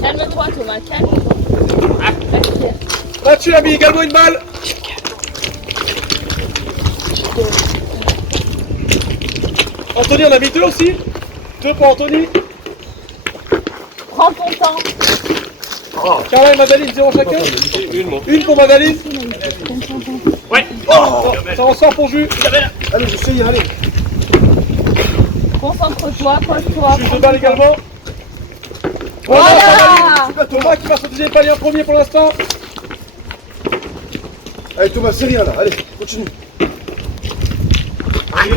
Calme-toi Thomas, calme-toi. Mathieu a mis également une balle. Anthony en a mis 2 aussi. 2 pour Anthony. Prends ton temps. Carla et Madaline, 0 chacun. Une pour Madaline. Ouais. Oh, ça en sort pour Jus. Allez, j'essaye, allez. Concentre-toi, pose-toi. Jus de balle également. Voilà. Thomas qui passe au deuxième palier en premier pour l'instant. Allez Thomas, c'est rien là, allez, continue. Allez.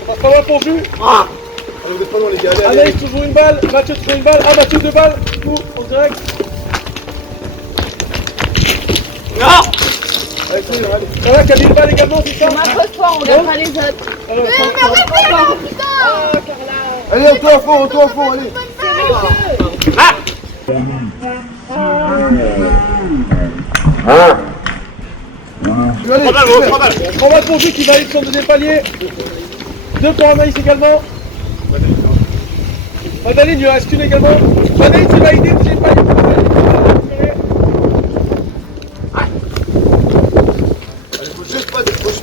On passe pas loin pour Jus. Allez, vous êtes pas loin les gars, allez. Anaïs toujours une balle, Mathieu toujours une balle. Ah, Mathieu 2 balles, du coup, en direct. Non. Allez, c'est bien, allez. Voilà, qui a mis une balle également, c'est ça? Thomas, pose-toi, on regarde pas les autres. Allez, retour à fond, allez. Allez, 3 balles. 3 balles pour Jus qui valide son deuxième palier. 2 pour Anaïs également. Madaline, il lui reste une également. Madaline, c'est validé, deuxième palier pour Madaline. Allez, faut juste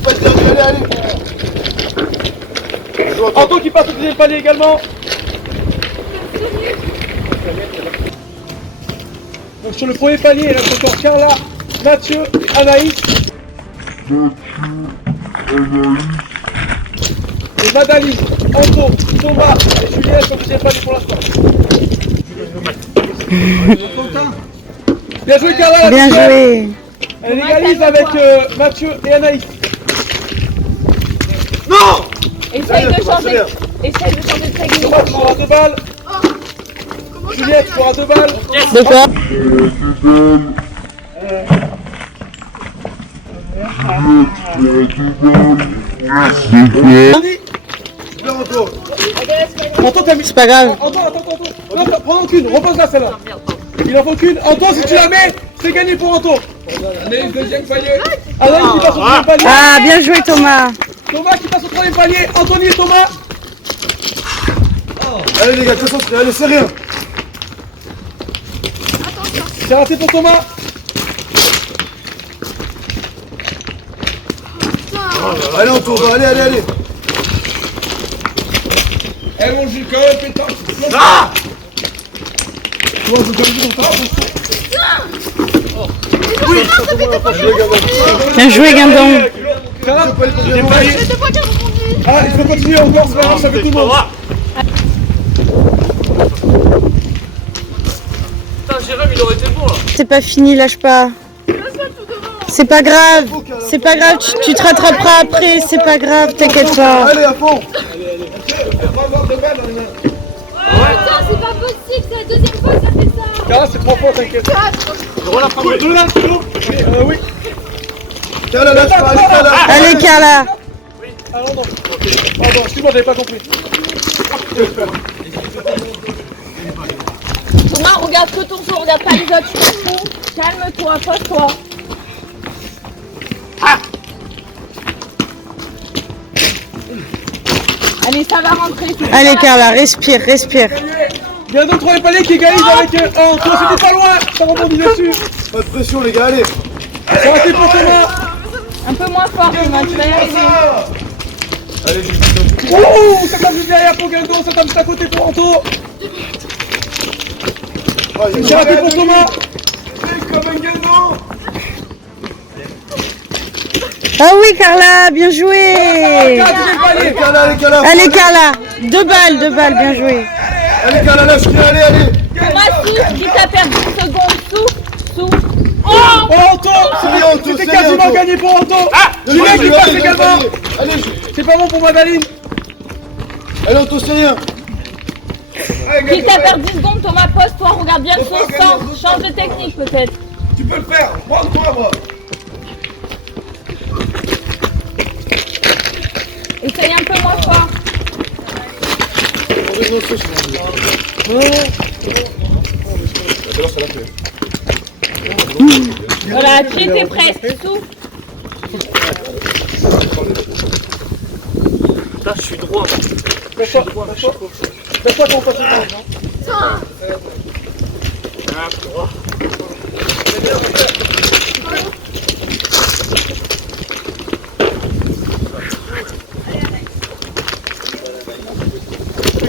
pas te dire, allez. Anto qui passe au deuxième palier également. Donc sur le premier palier, il reste encore Carla, Mathieu et Anaïs. Et Madaline, Anto, Thomas et Juliette au deuxième palier pour l'instant. Bien joué Carla. Bien joué. Elle égalise avec Mathieu et Anaïs. Non. Essaye de changer de technique. Thomas, tu auras 2 balles. Juliette, tu auras 2 balles. D'accord. Anto, t'as mis. C'est pas grave. Anto, attends. Non, prends qu'une, repose-la celle-là. Il en faut qu'une. Anto, si tu la mets, c'est gagné pour Anto. Anaïs, deuxième palier. Anaïs qui passe au deuxième palier. Ah, bien joué Thomas. Thomas qui passe au troisième palier. Anthony et Thomas. Allez les gars, de toute façon, allez, c'est rien. C'est raté pour Thomas. Allez, on tourne, allez. Eh mon Jules, quand même, pétard. Ah. Toi, je gagne ton temps. Oui. Bien joué Guindon. Ah, il faut continuer encore, c'est pas grave, ça fait tout le monde. Putain, Jérôme, il aurait été bon là. C'est pas fini, lâche pas. C'est pas grave, tu te rattraperas après, c'est pas grave, t'inquiète pas. Allez, à fond. Putain, c'est pas possible, c'est la deuxième fois que ça fait ça. Carla, c'est 3 points, t'inquiète. Oui. Allez Carla. Ah non. Pardon, excuse-moi, j'avais pas compris. Thomas, regarde que ton jeu, regarde pas les autres, tu t'en fous. Calme-toi, pose-toi. Allez, ça va rentrer. Allez Carla, respire. Il y a un autre troisième palier qui égalise avec Anto, c'était pas loin, ça rebondit dessus. Pas de pression les gars, allez. C'est raté pour Thomas. Un peu moins fort, Thomas, tu vas y arriver. Allez, j'ai Oh, ça tape juste derrière pour Guindon, ça tape juste à côté pour Anto. C'est raté pour Thomas. C'est comme un Guindon. Ah oui Carla, bien joué. Allez Carla, 2 balles, bien joué. Allez Carla, lâche-le, allez. Thomas, souffle, qui t'a perdu une seconde, souffle. Oh Anto, c'était quasiment gagné pour Anto. Julien qui passe également. C'est pas bon pour Madaline. Allez, on t'ose rien. Il t'a perdu 10 secondes, Thomas, pose-toi, regarde bien son centre, change de technique peut-être. Tu peux le faire, prends-toi, moi. Essaye un peu moins fort. Voilà, tu étais presque, souffle. Là, je suis droit. Fais-toi ton passage. Droit.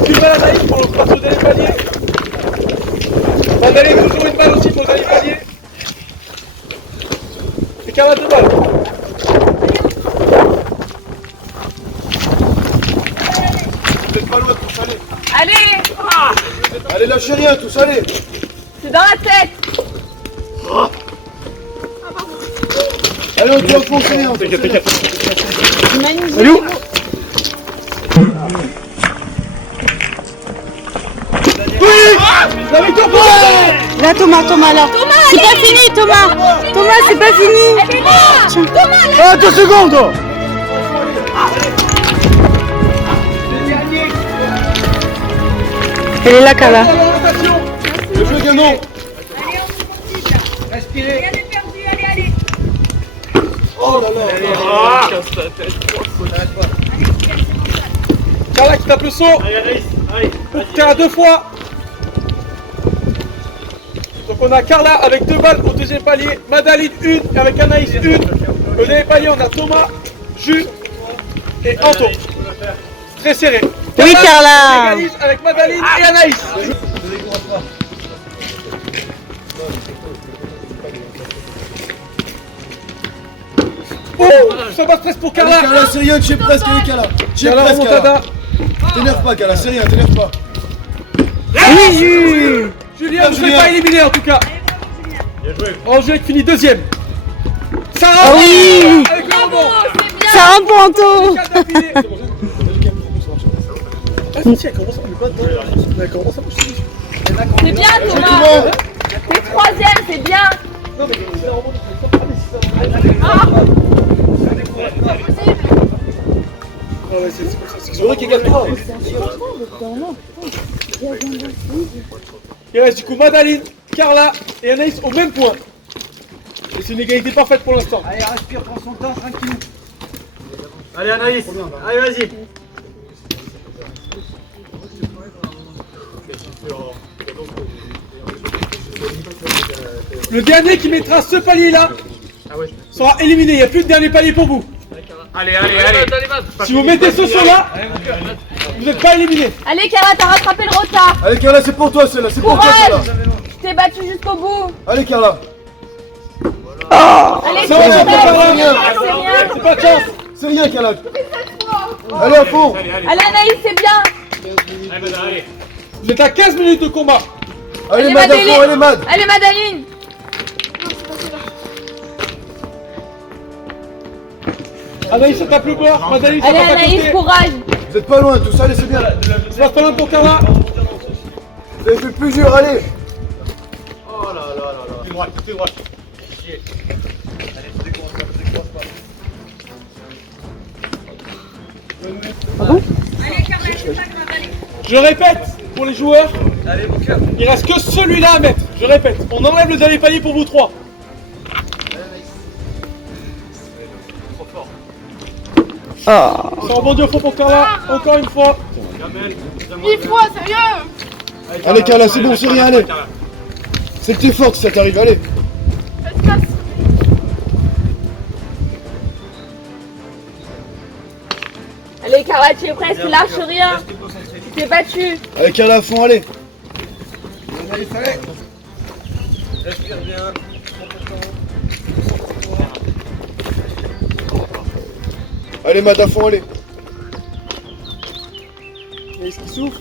Tu vas la naïf pour le passer au dernier palier. On allait toujours une balle aussi pour le dernier palier. C'est qu'à 2 balles. Vous êtes pas loin tous, allez. Allez, Allez, lâchez rien tous, allez. c'est dans la tête. Allez, on doit foncer rien. T'inquiète. Salut. Là, Thomas, là. C'est pas fini, Thomas. Thomas, c'est pas fini. Elle est là. Thomas, là. Ah, 2 secondes. Elle est là, Carla. Le jeu gagnant. Respirez. Rien n'est perdu, allez. Oh là là. Carla qui tape le saut. Allez. Tiens à 2 fois. Donc on a Carla avec 2 balles au deuxième palier, Madaline 1 et avec Anaïs 1. Au dernier palier on a Thomas, Jules et Anto. Très serré. Oui, Carla. Égalise avec Madaline et Anaïs. Oh, ça passe presque pour Carla. Allez, Carla, c'est rien, tu es presque, allez, Carla. Tu es Carla presque, remontada. Carla. T'énerve pas, Carla, c'est rien, t'énerve pas. Oui, Jules. Julien, vous ne Julien. pas éliminé en tout cas. Angélique finit deuxième. Sarah, Ah oui. avec le rebond. Ça a un point, Anto. Quatre d'affilée. Ah, si, elle commence à me battre. Elle commence à me bouger. C'est bien, Thomas. T'es troisième, c'est bien. Non, mais c'est un rebond. C'est vrai qu'il gagne 3. Il reste du coup Madaline, Carla et Anaïs au même point. Et c'est une égalité parfaite pour l'instant. Allez, respire, prends son temps, tranquille. Allez, Anaïs. Allez, vas-y. Le dernier qui mettra ce palier-là sera éliminé. Il n'y a plus de dernier palier pour vous. Allez. Si vous mettez ce saut-là, vous n'êtes pas éliminé. Allez, Carla, t'as rattrapé le retard. Allez, Carla, c'est pour toi, celle-là, c'est pour toi, Courage. celle-là. Tu t'es battu jusqu'au bout. Allez, Carla. Allez, C'est rien, c'est Carla. bien. C'est pas de chance. C'est rien, Carla. Allez, à fond. Allez, Anaïs, c'est bien. Vous êtes à 15 minutes de combat. Allez, Mad, à fond, allez, Mad. Allez, Madaline. Anaïs, ça tape le bord. Madaline, ça Allez, tape à Anaïs, côté. courage. Vous êtes pas loin, tous, allez, c'est bien. Ça passe pas loin pour Carla. Vous avez fait le plus dur, allez. Oh là là. Tout droit. Je répète pour les joueurs, il reste que celui-là à mettre. Je répète, on enlève le dernier palier pour vous trois. Oh. Ça rebondit au fond pour Carla, encore une fois. 10 fois, sérieux. Allez, Carla, c'est bon, c'est rien, allez. C'est que t'es forte si ça t'arrive, allez. Allez, Carla, tu es presque, lâche rien. Tu t'es battu. Allez, Carla, à fond, allez. Allez, respire bien. Allez, Mad, à fond, allez. Anaïs qui souffle.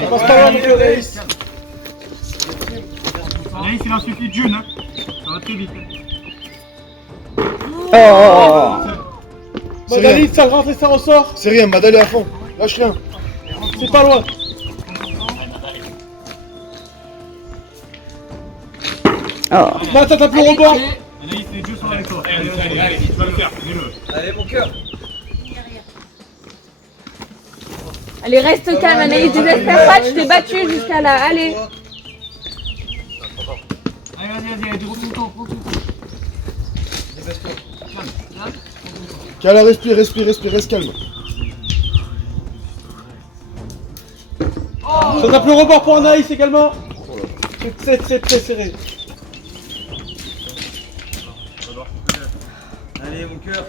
Ça passe pas loin, monsieur Anaïs. Anaïs, il en suffit d'une, hein. Ça va très vite. Oh. Madaline, ça rentre et ça ressort. C'est rien, Madaline à fond. Lâche rien. C'est pas loin. Attends, t'as plus au rebord. Anaïs, les deux sont avec toi. Allez, tu vas le faire, fais-le. Allez, mon cœur. Allez, reste calme, Anaïs, désespère pas, tu t'es battue jusqu'à là. Allez. Allez, prends ton temps, Calme, respire, reste calme. Ça tape le rebord pour Anaïs également. C'est très serré. Allez, mon cœur.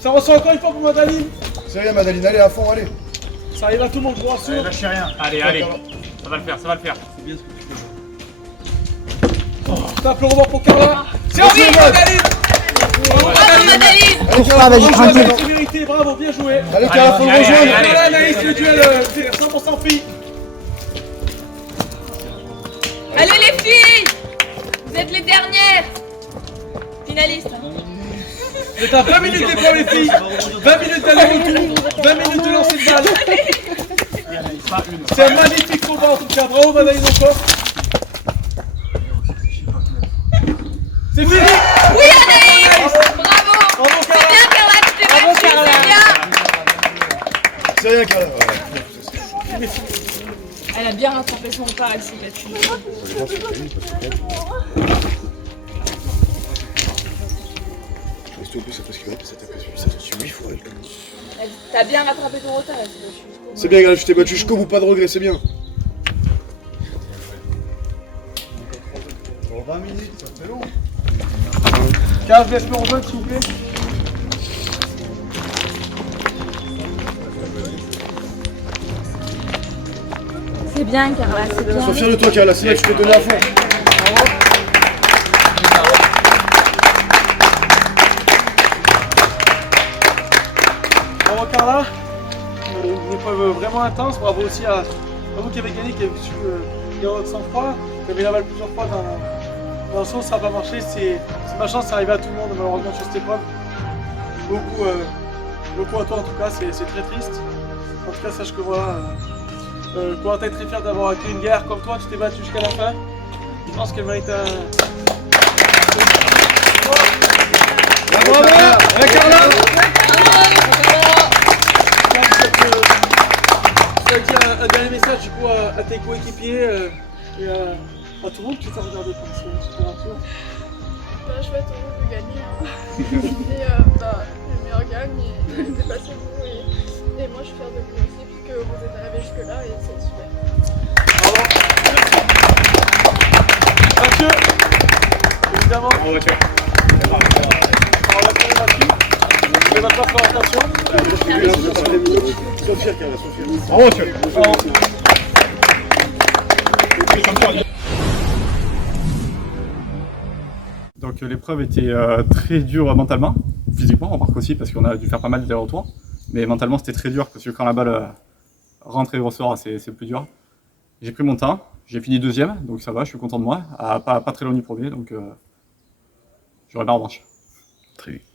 Ça ressort encore une fois pour Madaline. C'est rien, Madaline, allez à fond, allez. Ça arrive à tout le monde, je vous rassure. Allez, lâchez rien. Allez, ça va le faire. C'est bien ce que tu fais. Tape le rebord pour Carla. C'est horrible, Madaline. Bravo, Madaline. Pourquoi, vas-y, tranquille. C'est mérité, bravo, bien joué. Allez, Carla, faut le rejoindre. Voilà, Anaïs, le duel, c'est 100% filles. Allez les filles, vous êtes les dernières finalistes. Vous êtes à 20 minutes d'épreuve les filles. 20 minutes d'aller-retour, 20 minutes de lancer de balle. C'est un magnifique combat en tout cas, bravo Madaline encore. C'est fini. Oui Anaïs, bravo. C'est bien Carla, tu t'es battue, c'est bien. C'est rien, Carla. Elle a bien rattrapé son pas, elle s'est battue. S'il te plaît, ça passe qu'il va, ça t'a fait ça sorti 8 fois. T'as bien rattrapé ton retard, elle s'est battue. C'est bien, Carla, je t'ai battu jusqu'au bout, pas de regret, c'est bien. Bon, 20 minutes, ça fait long. 15, laisse-le en zone s'il vous plaît. C'est bien Carla, c'est bien. Sois fier de toi, Carla, c'est là que tu t'es donné à fond. Bravo Carla. Une épreuve vraiment intense, bravo aussi à vous qui avez gagné, qui avez su garder votre sang-froid. Vous avez la balle plusieurs fois dans le saut, ça n'a pas marché. C'est ma chance, c'est arrivé à tout le monde malheureusement sur cette épreuve. Beaucoup à toi en tout cas, c'est très triste. En tout cas, sache que voilà, Corentin est très fier d'avoir accueilli une guerre comme toi, tu t'es battu jusqu'à la fin. Je pense qu'elle mérite un... Bravo, Carla. Je vais dire un dernier message du coup à tes coéquipiers et à tout le monde qui t'a regardé pour ce super aventure. Bah, chouette, heureux de gagner. Hein. Et le meilleur gagne et dépassez-vous. Et moi je suis fière de vous aussi puisque vous êtes arrivés jusque là et c'est super. Mathieu, évidemment. Bravo Mathieu. On va faire Mathieu. Je vais pas faire attention. Sois fier, Carla, sois fier. Bravo Mathieu. Donc l'épreuve était très dure mentalement, physiquement on remarque aussi parce qu'on a dû faire pas mal d'allers-retours. Mais mentalement c'était très dur parce que quand la balle rentre et ressort c'est plus dur. J'ai pris mon temps, j'ai fini deuxième, donc ça va, je suis content de moi, pas très loin du premier, donc j'aurai ma revanche. Très vite.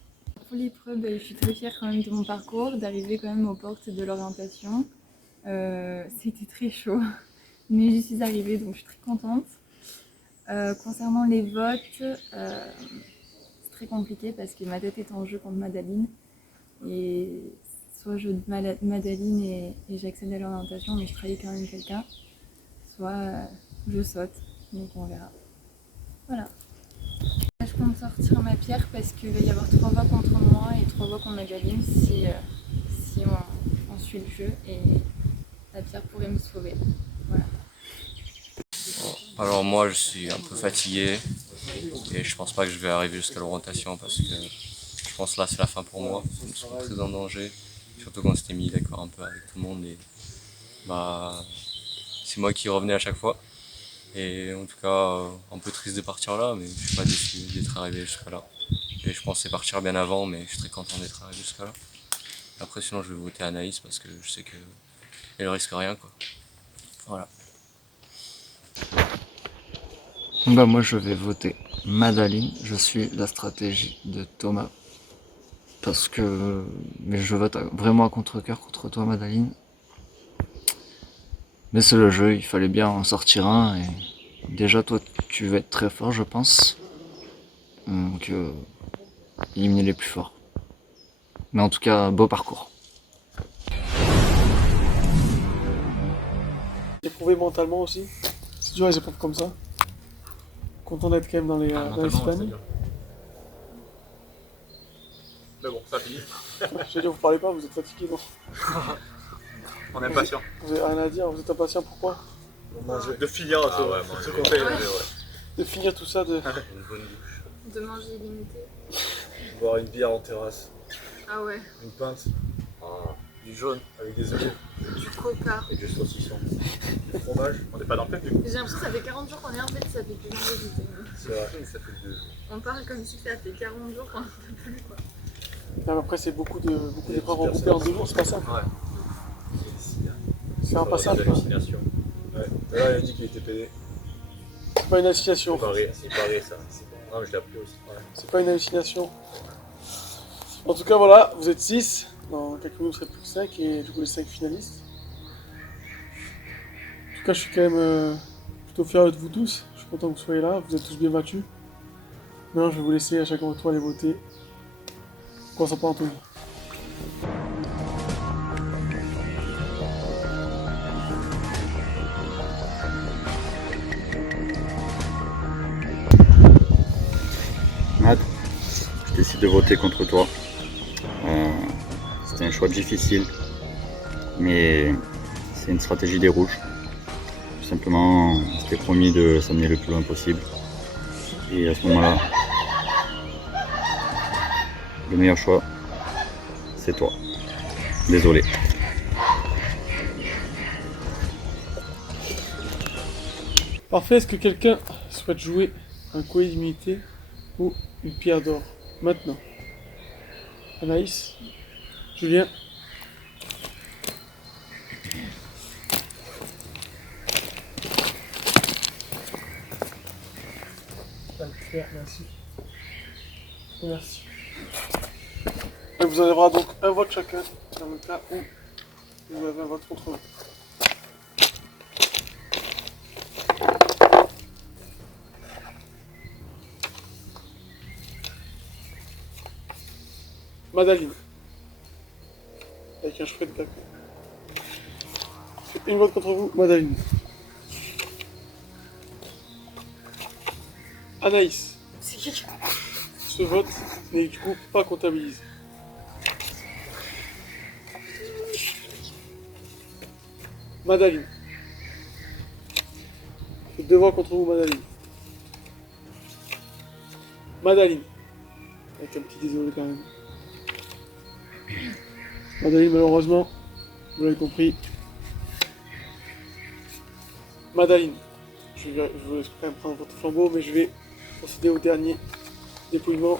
Pour l'épreuve, je suis très fière quand même de mon parcours, d'arriver quand même aux portes de l'orientation. C'était très chaud, mais j'y suis arrivée donc je suis très contente. Concernant les votes, c'est très compliqué parce que ma tête est en jeu contre Madaline. Et soit je vote Madaline et j'accède à l'orientation, mais je trahis quand même quelqu'un. Soit je saute, donc on verra. Voilà. Je compte sortir ma pierre parce qu'il va y avoir 3 voix contre moi et 3 voix contre Madaline si on suit le jeu, et la pierre pourrait me sauver. Voilà. Alors moi je suis un peu fatigué et je pense pas que je vais arriver jusqu'à l'orientation parce que je pense que là c'est la fin pour moi. Je me suis très en danger, surtout quand on s'était mis d'accord un peu avec tout le monde et c'est moi qui revenais à chaque fois. Et en tout cas un peu triste de partir là, mais je suis pas déçu d'être arrivé jusqu'à là. Et je pensais partir bien avant, mais je suis très content d'être arrivé jusqu'à là. Après sinon je vais voter Anaïs parce que je sais qu'elle risque rien quoi. Voilà. Bah moi je vais voter Madaline, je suis la stratégie de Thomas parce que mais je vote vraiment à contre-cœur contre toi, Madaline. Mais c'est le jeu, il fallait bien en sortir un. Et déjà, toi, tu vas être très fort, je pense. Donc, éliminer les plus forts. Mais en tout cas, beau parcours. Éprouvé mentalement aussi. C'est dur les épreuves comme ça. Content d'être quand même dans les semaines. Mais bon, ça finit. Je veux dire, vous parlez pas, vous êtes fatigué, non? On est impatient. Vous avez rien à dire, vous êtes impatient, pourquoi? De finir, c'est ce qu'on fait. De finir tout ça, de... De manger limité. Boire une bière en terrasse. Ah ouais. Une pinte. Du jaune avec des œufs. Du coca. Et du saucisson. Du fromage. On n'est pas dans le thème du coup. J'ai l'impression que ça fait 40 jours qu'on est en fait, ça fait plus longtemps. C'est vrai, ça fait 2 jours. On parle comme si ça fait 40 jours qu'on n'en peut plus quoi. Non, mais après, c'est beaucoup d'épreuves regroupées en 2 jours, c'est pas simple. Ouais. C'est pas simple. Hallucination. Ouais. Là, il a dit qu'il était pédé. C'est pas une hallucination. C'est pareil ça. Non, mais je l'ai appris aussi. Ouais. C'est pas une hallucination. En tout cas, voilà, vous êtes 6. Dans quelques minutes, vous serez plus que 5 et du coup les 5 finalistes. En tout cas, je suis quand même plutôt fier de vous tous. Je suis content que vous soyez là, vous êtes tous bien battus. Maintenant, je vais vous laisser à chacun d'entre vous aller voter. Commençons par Anthony. Matt, je décide de voter contre toi. C'était un choix difficile, mais c'est une stratégie des rouges. Tout simplement, on s'était promis de s'amener le plus loin possible. Et à ce moment-là, le meilleur choix, c'est toi. Désolé. Parfait, est-ce que quelqu'un souhaite jouer un collier d'immunité ou une pierre d'or maintenant? Anaïs, Julien. Merci. Merci. Et vous en aurez donc un vote chacun dans le cas où vous avez un vote contre vous. Madaline. Avec un chouette de café. Une vote contre vous, Madaline. Anaïs. C'est qui? Ce vote n'est du coup pas comptabilisé. Madaline. Fait 2 voix contre vous, Madaline. Madaline. Avec un petit désolé quand même. Madaline, malheureusement, vous l'avez compris. Madaline, je vais quand même prendre votre flambeau, mais je vais procéder au dernier dépouillement.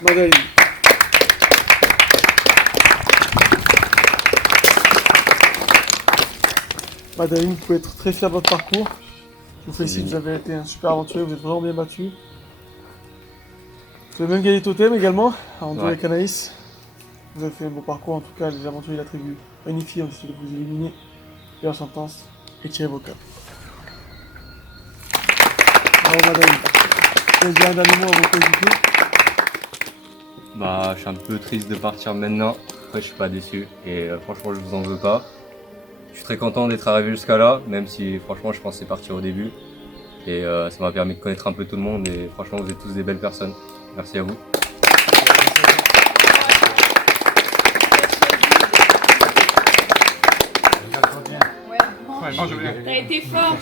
Madaline. Madaline, vous pouvez être très fier de votre parcours. Je vous félicite, vous avez été un super aventurier, vous êtes vraiment bien battu. Vous avez même gagné Totem également, en deux avec Anaïs. Vous avez fait un beau parcours, en tout cas, les aventuriers de la tribu magnifiques ont décidé de vous éliminer. Et en sentence, étirez vos câbles. Bravo Madaline. Vous avez dit un dernier mot à vos coéquipiers? Bah, je suis un peu triste de partir maintenant. Après, je suis pas déçu et franchement, je vous en veux pas. Je suis très content d'être arrivé jusqu'à là, même si franchement, je pensais partir au début. Et ça m'a permis de connaître un peu tout le monde et franchement, vous êtes tous des belles personnes. Merci à vous. Ouais, mange bien. T'as été fort.